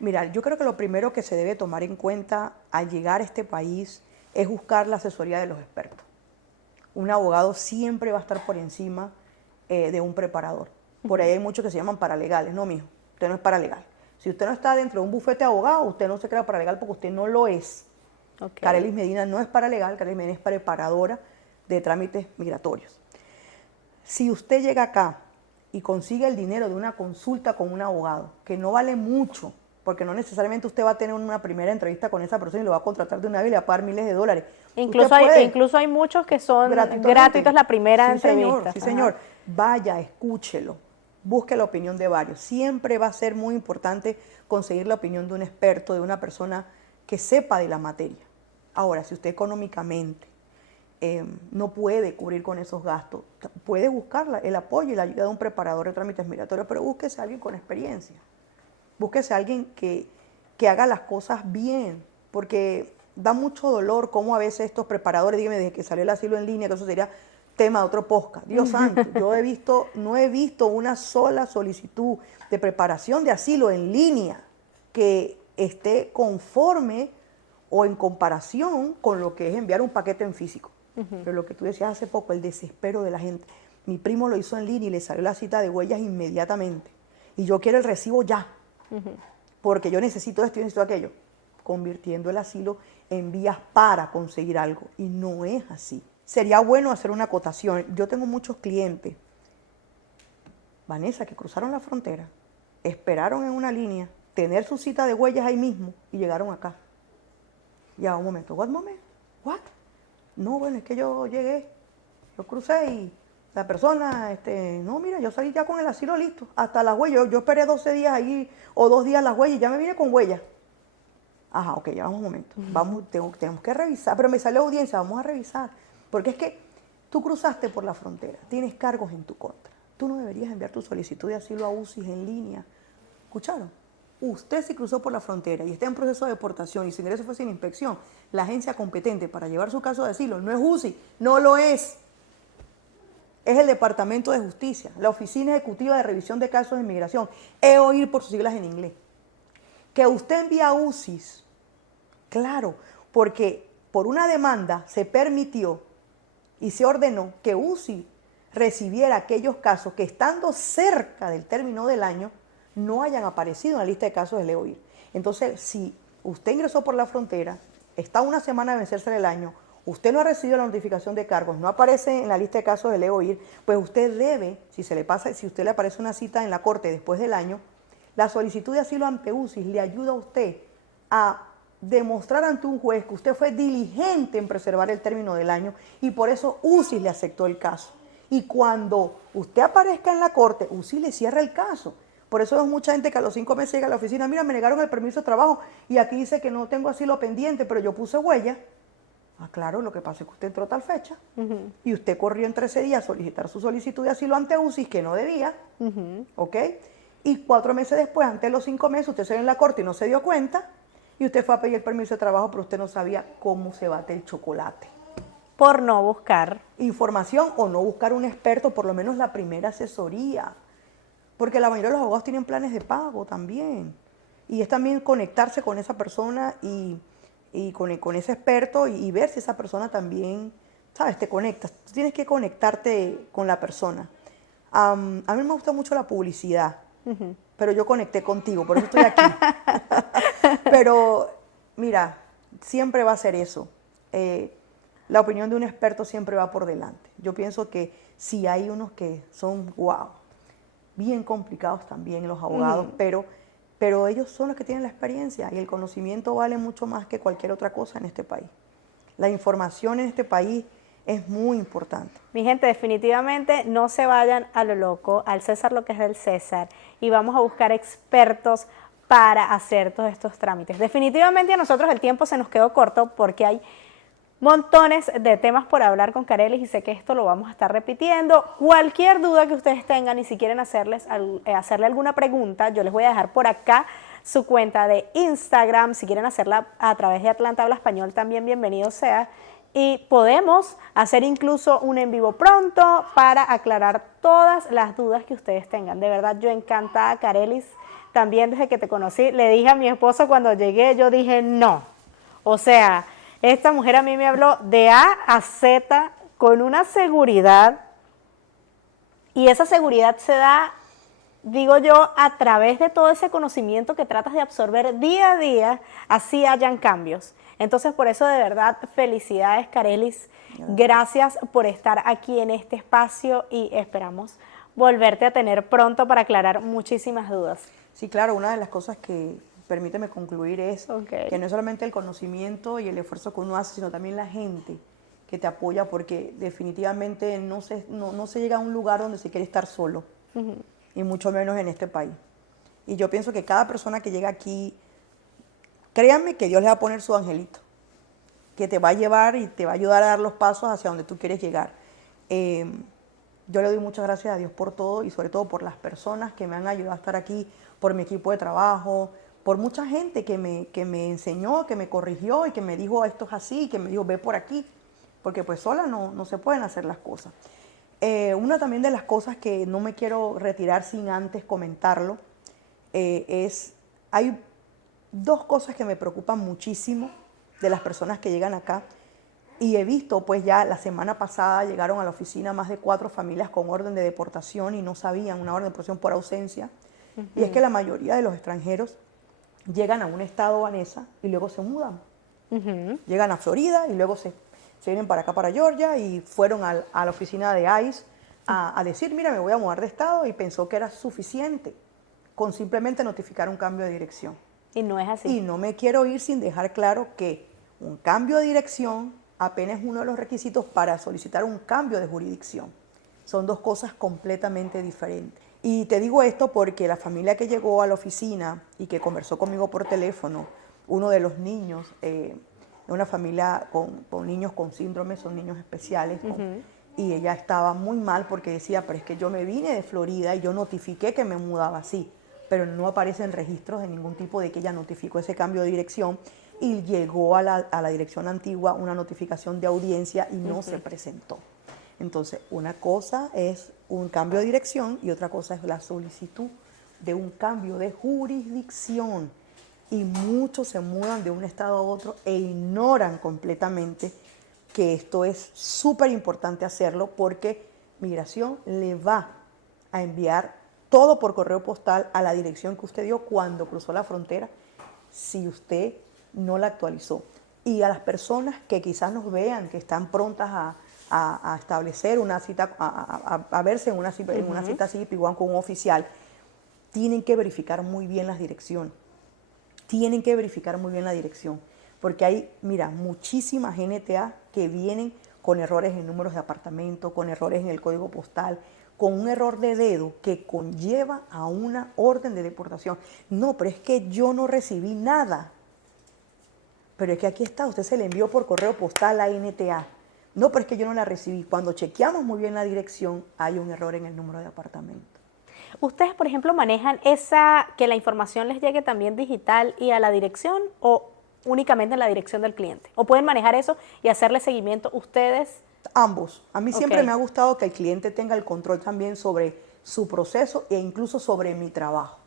Mira, yo creo que lo primero que se debe tomar en cuenta al llegar a este país es buscar la asesoría de los expertos. Un abogado siempre va a estar por encima de un preparador. Por ahí hay muchos que se llaman paralegales. No, mijo, usted no es paralegal. Si usted no está dentro de un bufete de abogados, usted no se crea paralegal porque usted no lo es. Okay. Carelis Medina no es paralegal, Carelis Medina es preparadora de trámites migratorios. Si usted llega acá y consigue el dinero de una consulta con un abogado, que no vale mucho, porque no necesariamente usted va a tener una primera entrevista con esa persona y lo va a contratar de una vez y le va a pagar miles de dólares. Incluso hay muchos que son gratuitos la primera entrevista. Sí, señor. Vaya, escúchelo, busque la opinión de varios. Siempre va a ser muy importante conseguir la opinión de un experto, de una persona que sepa de la materia. Ahora, si usted económicamente no puede cubrir con esos gastos, puede buscar el apoyo y la ayuda de un preparador de trámites migratorios, pero búsquese a alguien con experiencia. Búsquese a alguien que haga las cosas bien, porque da mucho dolor cómo a veces estos preparadores, dígame, desde que salió el asilo en línea, que eso sería tema de otro podcast. Dios santo, no he visto una sola solicitud de preparación de asilo en línea que esté conforme o en comparación con lo que es enviar un paquete en físico. Pero lo que tú decías hace poco, el desespero de la gente. Mi primo lo hizo en línea y le salió la cita de huellas inmediatamente. Y yo quiero el recibo ya, porque yo necesito esto y necesito aquello. Convirtiendo el asilo en vías para conseguir algo. Y no es así. Sería bueno hacer una acotación. Yo tengo muchos clientes, Vanessa, que cruzaron la frontera, esperaron en una línea, tener su cita de huellas ahí mismo y llegaron acá. Ya, un momento, ¿what? No, bueno, es que yo llegué, yo crucé y la persona, no, mira, yo salí ya con el asilo listo, hasta las huellas, yo esperé 12 días ahí o 2 días las huellas y ya me vine con huellas. Ajá, ok, ya vamos un momento, tenemos que revisar, pero me sale audiencia, vamos a revisar, porque es que tú cruzaste por la frontera, tienes cargos en tu contra, tú no deberías enviar tu solicitud de asilo a UCIS en línea, ¿Escucharon? Usted se cruzó por la frontera y está en proceso de deportación y su ingreso fue sin inspección. La agencia competente para llevar su caso de asilo no es UCI, no lo es. Es el Departamento de Justicia, la Oficina Ejecutiva de Revisión de Casos de Inmigración, EOIR por sus siglas en inglés. Que usted envía UCIs, claro, porque por una demanda se permitió y se ordenó que UCI recibiera aquellos casos que estando cerca del término del año no hayan aparecido en la lista de casos del EOIR. Entonces, si usted ingresó por la frontera, está una semana de vencerse el año, usted no ha recibido la notificación de cargos, no aparece en la lista de casos del EOIR, pues usted debe, si usted le aparece una cita en la corte después del año, la solicitud de asilo ante UCI le ayuda a usted a demostrar ante un juez que usted fue diligente en preservar el término del año y por eso UCI le aceptó el caso. Y cuando usted aparezca en la corte, UCI le cierra el caso. Por eso es mucha gente que a los 5 meses llega a la oficina, mira, me negaron el permiso de trabajo y aquí dice que no tengo asilo pendiente, pero yo puse huella. Ah, claro, lo que pasa es que usted entró a tal fecha y usted corrió en 13 días a solicitar su solicitud de asilo ante UCI que no debía, ¿ok? Y 4 meses después, antes de los 5 meses, usted se ve en la corte y no se dio cuenta y usted fue a pedir el permiso de trabajo, pero usted no sabía cómo se bate el chocolate. Por no buscar Información o no buscar un experto, por lo menos la primera asesoría. Porque la mayoría de los abogados tienen planes de pago también. Y es también conectarse con esa persona y con ese experto y ver si esa persona también, ¿sabes? Te conectas. Tú tienes que conectarte con la persona. A mí me gusta mucho la publicidad, pero yo conecté contigo, por eso estoy aquí. Pero, mira, siempre va a ser eso. La opinión de un experto siempre va por delante. Yo pienso que sí hay unos que son, wow, bien complicados también los abogados, pero ellos son los que tienen la experiencia y el conocimiento vale mucho más que cualquier otra cosa en este país. La información en este país es muy importante. Mi gente, definitivamente no se vayan a lo loco, al César lo que es del César, y vamos a buscar expertos para hacer todos estos trámites. Definitivamente a nosotros el tiempo se nos quedó corto porque hay montones de temas por hablar con Carelis y sé que esto lo vamos a estar repitiendo. Cualquier duda que ustedes tengan y si quieren hacerle alguna pregunta, yo les voy a dejar por acá su cuenta de Instagram. Si quieren hacerla a través de Atlanta Habla Español, también bienvenido sea. Y podemos hacer incluso un en vivo pronto para aclarar todas las dudas que ustedes tengan. De verdad, yo encantada, Carelis. También desde que te conocí, le dije a mi esposo cuando llegué, yo dije no. O sea, esta mujer a mí me habló de A a Z con una seguridad y esa seguridad se da, digo yo, a través de todo ese conocimiento que tratas de absorber día a día, así hayan cambios. Entonces, por eso de verdad, felicidades, Carelis. Gracias por estar aquí en este espacio y esperamos volverte a tener pronto para aclarar muchísimas dudas. Sí, claro, una de las cosas que, permíteme concluir, es que no es solamente el conocimiento y el esfuerzo que uno hace, sino también la gente que te apoya, porque definitivamente no se llega a un lugar donde se quiere estar solo, y mucho menos en este país. Y yo pienso que cada persona que llega aquí, créanme que Dios le va a poner su angelito, que te va a llevar y te va a ayudar a dar los pasos hacia donde tú quieres llegar. Yo le doy muchas gracias a Dios por todo y sobre todo por las personas que me han ayudado a estar aquí, por mi equipo de trabajo, por mucha gente que me enseñó, que me corrigió y que me dijo esto es así, que me dijo ve por aquí, porque pues sola no se pueden hacer las cosas. Una también de las cosas que no me quiero retirar sin antes comentarlo, hay 2 cosas que me preocupan muchísimo de las personas que llegan acá. Y he visto, pues ya la semana pasada llegaron a la oficina más de 4 familias con orden de deportación y no sabían, una orden de deportación por ausencia. Y es que la mayoría de los extranjeros llegan a un estado, Vanessa, y luego se mudan. Llegan a Florida y luego se vienen para acá, para Georgia, y fueron a la oficina de ICE a decir, mira, me voy a mudar de estado, y pensó que era suficiente con simplemente notificar un cambio de dirección. Y no es así. Y no me quiero ir sin dejar claro que un cambio de dirección apenas es uno de los requisitos para solicitar un cambio de jurisdicción. Son 2 cosas completamente diferentes. Y te digo esto porque la familia que llegó a la oficina y que conversó conmigo por teléfono, uno de los niños, una familia con niños con síndrome, son niños especiales, y ella estaba muy mal porque decía, pero es que yo me vine de Florida y yo notifiqué que me mudaba así. pero no aparecen registros de ningún tipo de que ella notificó ese cambio de dirección y llegó a la dirección antigua una notificación de audiencia y no se presentó. Entonces, una cosa es un cambio de dirección y otra cosa es la solicitud de un cambio de jurisdicción. Y muchos se mudan de un estado a otro e ignoran completamente que esto es súper importante hacerlo porque Migración le va a enviar todo por correo postal a la dirección que usted dio cuando cruzó la frontera si usted no la actualizó. Y a las personas que quizás nos vean, que están prontas a establecer una cita, a verse en una cita CBP-1 con un oficial, tienen que verificar muy bien las direcciones. Tienen que verificar muy bien la dirección, porque hay, mira, muchísimas NTA que vienen con errores en números de apartamento, con errores en el código postal, con un error de dedo que conlleva a una orden de deportación. No, pero es que yo no recibí nada. Pero es que aquí está, usted se le envió por correo postal a NTA. No, pero es que yo no la recibí. Cuando chequeamos muy bien la dirección, hay un error en el número de apartamento. ¿Ustedes, por ejemplo, manejan que la información les llegue también digital y a la dirección o únicamente en la dirección del cliente? ¿O pueden manejar eso y hacerle seguimiento ustedes? Ambos. A mí siempre me ha gustado que el cliente tenga el control también sobre su proceso e incluso sobre mi trabajo.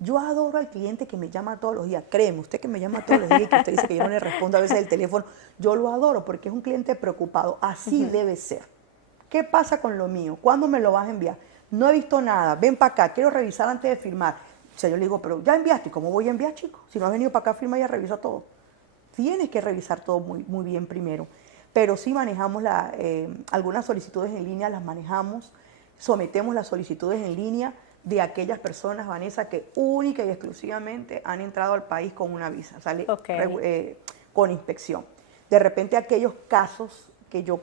Yo adoro al cliente que me llama todos los días. Créeme, usted que me llama todos los días y que usted dice que yo no le respondo a veces el teléfono, yo lo adoro porque es un cliente preocupado. Así debe ser. ¿Qué pasa con lo mío? ¿Cuándo me lo vas a enviar? No he visto nada, ven para acá, quiero revisar antes de firmar. O sea, yo le digo, pero ya enviaste, ¿cómo voy a enviar, chico? Si no has venido para acá a firmar, ya revisa todo. Tienes que revisar todo muy bien primero. Pero sí manejamos algunas solicitudes en línea, las manejamos, sometemos las solicitudes en línea de aquellas personas, Vanessa, que única y exclusivamente han entrado al país con una visa, sale con inspección. De repente aquellos casos que yo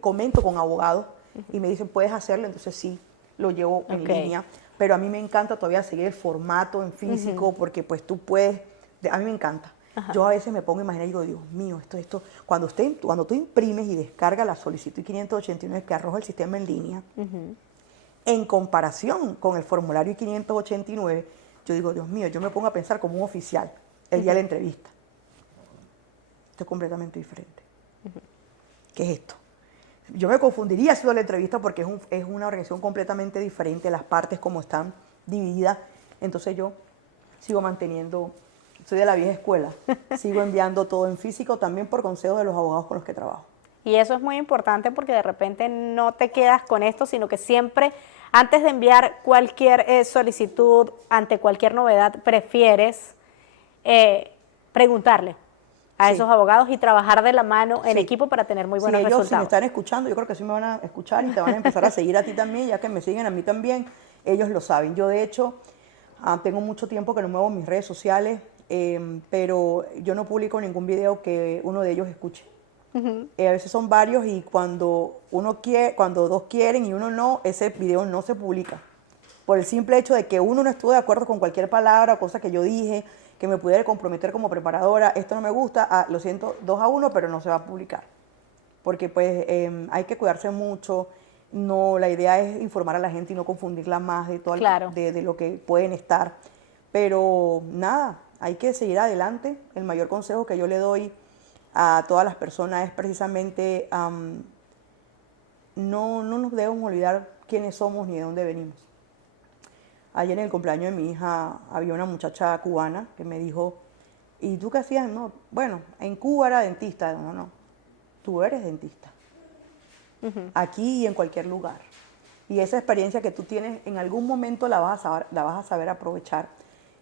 comento con abogados y me dicen, puedes hacerlo, entonces sí, lo llevo en línea, pero a mí me encanta todavía seguir el formato en físico porque pues tú puedes, a mí me encanta. Yo a veces me pongo a imaginar y digo, Dios mío, esto, cuando tú imprimes y descargas la solicitud 589 que arroja el sistema en línea, en comparación con el formulario 589, yo digo, Dios mío, yo me pongo a pensar como un oficial el día de la entrevista. Esto es completamente diferente. ¿Qué es esto? Yo me confundiría haciendo la entrevista porque es una organización completamente diferente, las partes como están divididas. Entonces yo sigo manteniendo, soy de la vieja escuela, sigo enviando todo en físico también por consejo de los abogados con los que trabajo. Y eso es muy importante porque de repente no te quedas con esto, sino que siempre, antes de enviar cualquier solicitud, ante cualquier novedad, prefieres preguntarle a esos abogados y trabajar de la mano en equipo para tener muy buenos resultados. Si me están escuchando, yo creo que sí me van a escuchar y te van a empezar a seguir a ti también, ya que me siguen a mí también, ellos lo saben. Yo de hecho tengo mucho tiempo que no muevo mis redes sociales, pero yo no publico ningún video que uno de ellos escuche. A veces son varios y cuando dos quieren y uno no, ese video no se publica. Por el simple hecho de que uno no estuvo de acuerdo con cualquier palabra o cosa que yo dije, que me pudiera comprometer como preparadora, esto no me gusta, lo siento, 2-1, pero no se va a publicar. Porque pues hay que cuidarse mucho, la idea es informar a la gente y no confundirla más de todo de lo que pueden estar. Pero nada, hay que seguir adelante. El mayor consejo que yo le doy a todas las personas es precisamente no nos debemos olvidar quiénes somos ni de dónde venimos. Ayer en el cumpleaños de mi hija había una muchacha cubana que me dijo, ¿y tú qué hacías? No, bueno, en Cuba era dentista. No, tú eres dentista. Aquí y en cualquier lugar. Y esa experiencia que tú tienes, en algún momento la vas a saber aprovechar.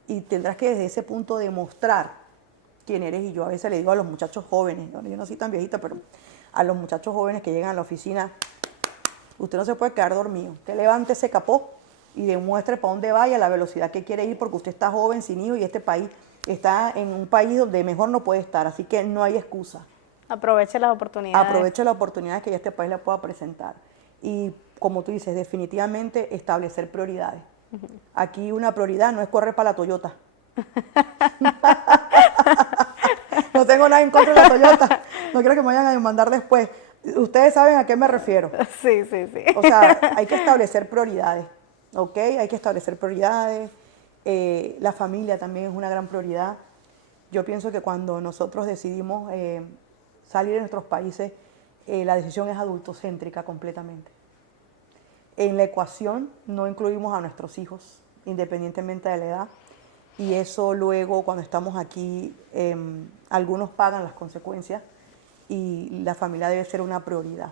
Y tendrás que desde ese punto demostrar quién eres. Y yo a veces le digo a los muchachos jóvenes, yo no soy tan viejita, pero a los muchachos jóvenes que llegan a la oficina, usted no se puede quedar dormido. Usted levante ese capó y demuestre para dónde vaya, la velocidad que quiere ir, porque usted está joven, sin hijos, y este país está en un país donde mejor no puede estar, así que no hay excusa. Aproveche las oportunidades. Aproveche las oportunidades que ya este país le pueda presentar. Y como tú dices, definitivamente establecer prioridades. Aquí una prioridad no es correr para la Toyota. No tengo nada en contra de la Toyota, no quiero que me vayan a mandar después. Ustedes saben a qué me refiero. Sí. O sea, hay que establecer prioridades. ¿Ok? Hay que establecer prioridades La familia también es una gran prioridad. Yo pienso que cuando nosotros decidimos salir de nuestros países, la decisión es adultocéntrica completamente. En la ecuación no incluimos a nuestros hijos, independientemente de la edad, y eso luego cuando estamos aquí, algunos pagan las consecuencias y la familia debe ser una prioridad.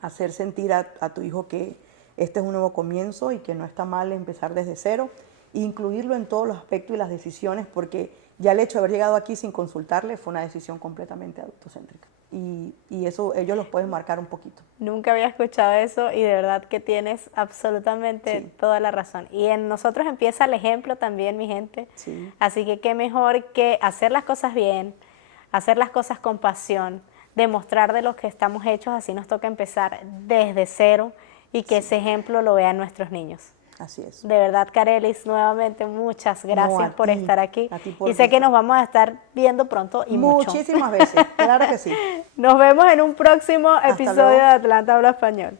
Hacer sentir a tu hijo que este es un nuevo comienzo y que no está mal empezar desde cero, e incluirlo en todos los aspectos y las decisiones, porque ya el hecho de haber llegado aquí sin consultarle fue una decisión completamente adultocéntrica. Y eso ellos los pueden marcar un poquito. Nunca había escuchado eso y de verdad que tienes absolutamente Sí. toda la razón. Y en nosotros empieza el ejemplo también, mi gente. Sí. Así que qué mejor que hacer las cosas bien, hacer las cosas con pasión, demostrar de lo que estamos hechos, así nos toca empezar desde cero y que ese ejemplo lo vean nuestros niños. Así es. De verdad, Carelis, nuevamente muchas gracias a por ti, estar aquí. a ti por Y sé que venir. nos vamos a estar viendo pronto y mucho. Muchísimas veces, claro que sí. Nos vemos en un próximo episodio luego. de Atlanta Habla Español.